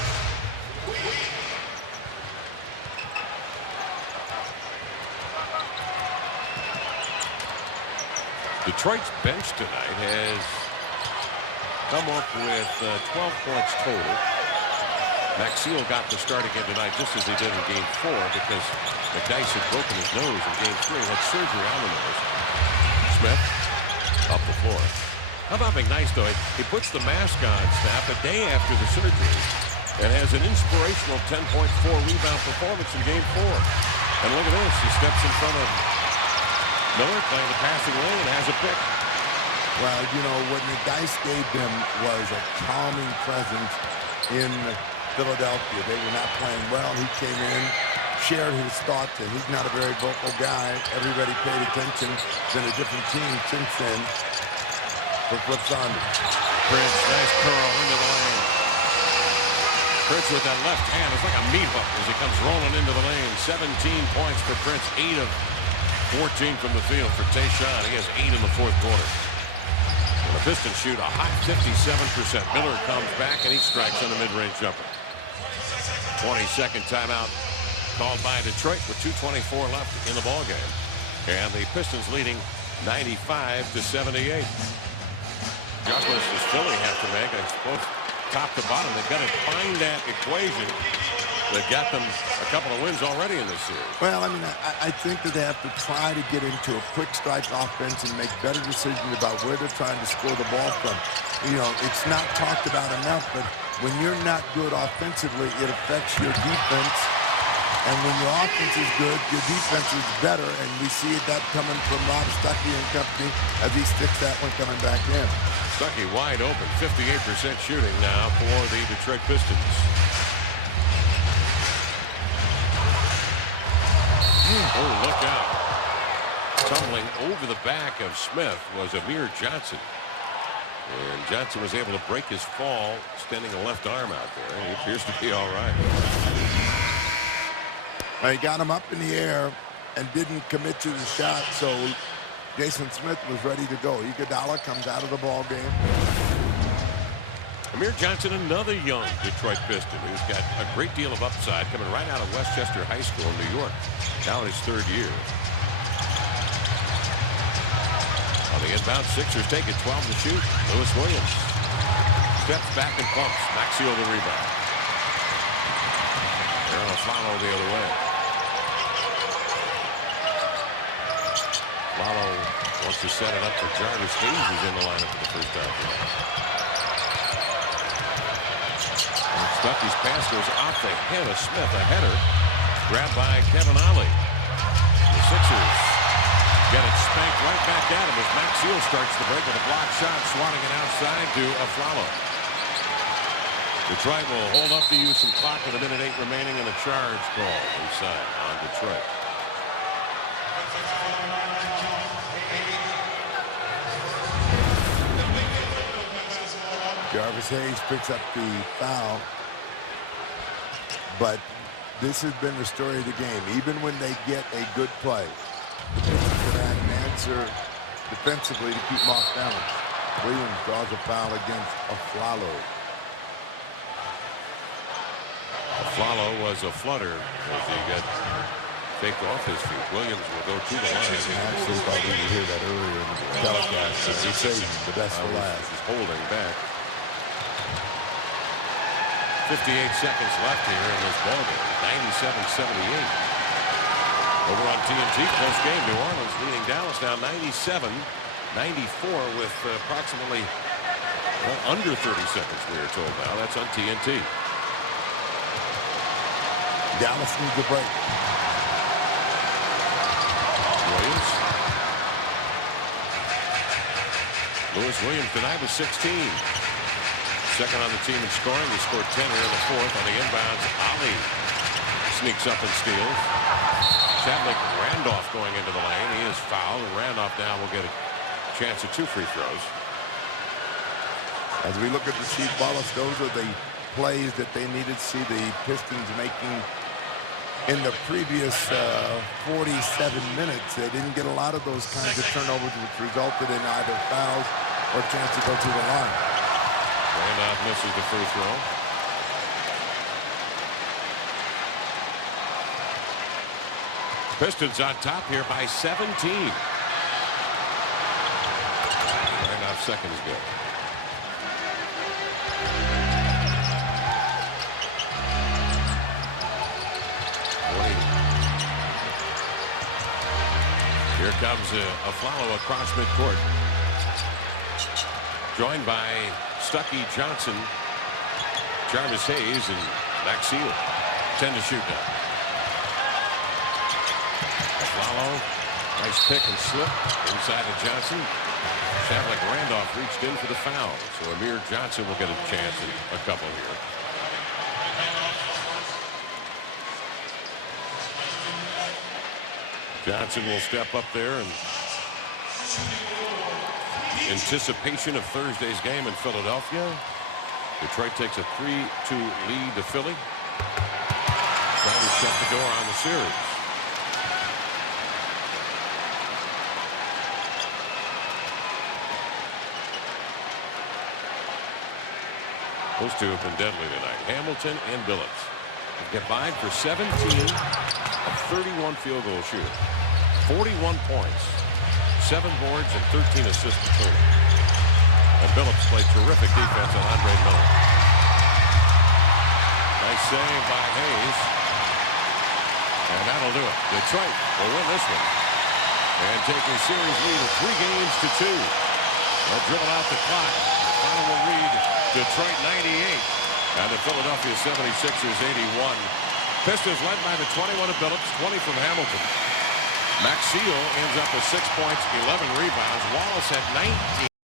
Detroit's bench tonight has come up with 12 points total. Maxiel got the start again tonight just as he did in Game 4 because McNice had broken his nose in Game 3 and had surgery on the nose. Smith up the floor. How about McNice, though? He puts the mask on, Snap, a day after the surgery and has an inspirational 10.4 rebound performance in Game 4. And look at this. He steps in front of Miller playing the passing lane and has a pick. Well, you know, what McNice gave them was a calming presence in Philadelphia. They were not playing well. He came in, shared his thoughts, and he's not a very vocal guy. Everybody paid attention. Been a different team since then. For flips on. Prince, nice curl into the lane. Prince with that left hand. It's like a meat hook as he comes rolling into the lane. 17 points for Prince. 8 of 14 from the field for Tayshaun. He has 8 in the fourth quarter. And the Pistons shoot a hot 57%. Miller comes back and he strikes on the mid-range jumper. 22nd timeout called by Detroit with 2:24 left in the ballgame. And the Pistons leading 95-78. Adjustments does Philly have to make? I suppose top to bottom. They've got to find that equation that got them a couple of wins already in this series. Well, I mean, I think that they have to try to get into a quick strike offense and make better decisions about where they're trying to score the ball from. You know, it's not talked about enough, but when you're not good offensively, it affects your defense. And when your offense is good, your defense is better. And we see that coming from Rob Stuckey and company as he sticks that one coming back in. Stuckey wide open, 58% shooting now for the Detroit Pistons. Oh, look out. Tumbling over the back of Smith was Amir Johnson. And Johnson was able to break his fall, extending a left arm out there. He appears to be all right. He got him up in the air and didn't commit to the shot, so Jason Smith was ready to go. Iguodala comes out of the ball game. Amir Johnson, another young Detroit Piston who's got a great deal of upside, coming right out of Westchester High School in New York, now in his third year. On the inbound, Sixers take it, 12 to shoot. Lewis Williams steps back and pumps. Maxwell the rebound. They're on a follow the other way. Follow wants to set it up for Jarvis Hayes, who's in the lineup for the first time tonight. Stuckey's pass goes off the head of Smith, a header grabbed by Kevin Ollie. The Sixers get it spanked right back at him as Maxwell starts the break with a block shot, swatting it outside to Aflalo. Detroit will hold up to use some clock with 1:08 remaining and a charge call inside on Detroit. Jarvis Hayes picks up the foul. But this has been the story of the game. Even when they get a good play, the Pistons have an answer defensively to keep them off balance. Williams draws a foul against Aflalo. Aflalo was a flutter as he got faked off his feet. Williams will go to the line. I actually thought we could hear that earlier in the telecast. He says the best for last. He's holding back. 58 seconds left here in this ballgame. 97-78. Over on TNT, close game. New Orleans leading Dallas now 97-94 with approximately under 30 seconds, we are told now. That's on TNT. Dallas needs a break. Williams. Lewis Williams tonight with 16. Second on the team in scoring. He scored 10 here in the fourth. On the inbounds, Ali sneaks up and steals. Chadwick Randolph going into the lane. He is fouled, and Randolph now will get a chance at 2 free throws. As we look at the Steve Wallace, those are the plays that they needed to see the Pistons making in the previous 47 minutes. They didn't get a lot of those kinds of turnovers, which resulted in either fouls or a chance to go to the line. Randolph misses the free throw. Pistons on top here by 17. Randolph's second is good. Here comes Aflalo across midcourt. Joined by Stuckey, Johnson, Jarvis Hayes, and Maxwell. 10 to shoot now. Aflalo, nice pick and slip inside of Johnson. Chadwick Randolph reached in for the foul. So Amir Johnson will get a chance at a couple here. Johnson will step up there in anticipation of Thursday's game in Philadelphia. Detroit takes a 3-2 lead to Philly. Trying to shut the door on the series. Those two have been deadly tonight. Hamilton and Billups combined for 17 of 31 field goal shooters. 41 points, 7 boards, and 13 assists between. And Billups played terrific defense on Andre Miller. save by Hayes. And that'll do it. Detroit will win this one and take a series lead of 3-2. They'll dribble out the clock. Final will read Detroit 98 and the Philadelphia 76ers 81. Pistons led by the 21 of Billups, 20 from Hamilton. Maxio ends up with 6 points, 11 rebounds. Wallace had 19.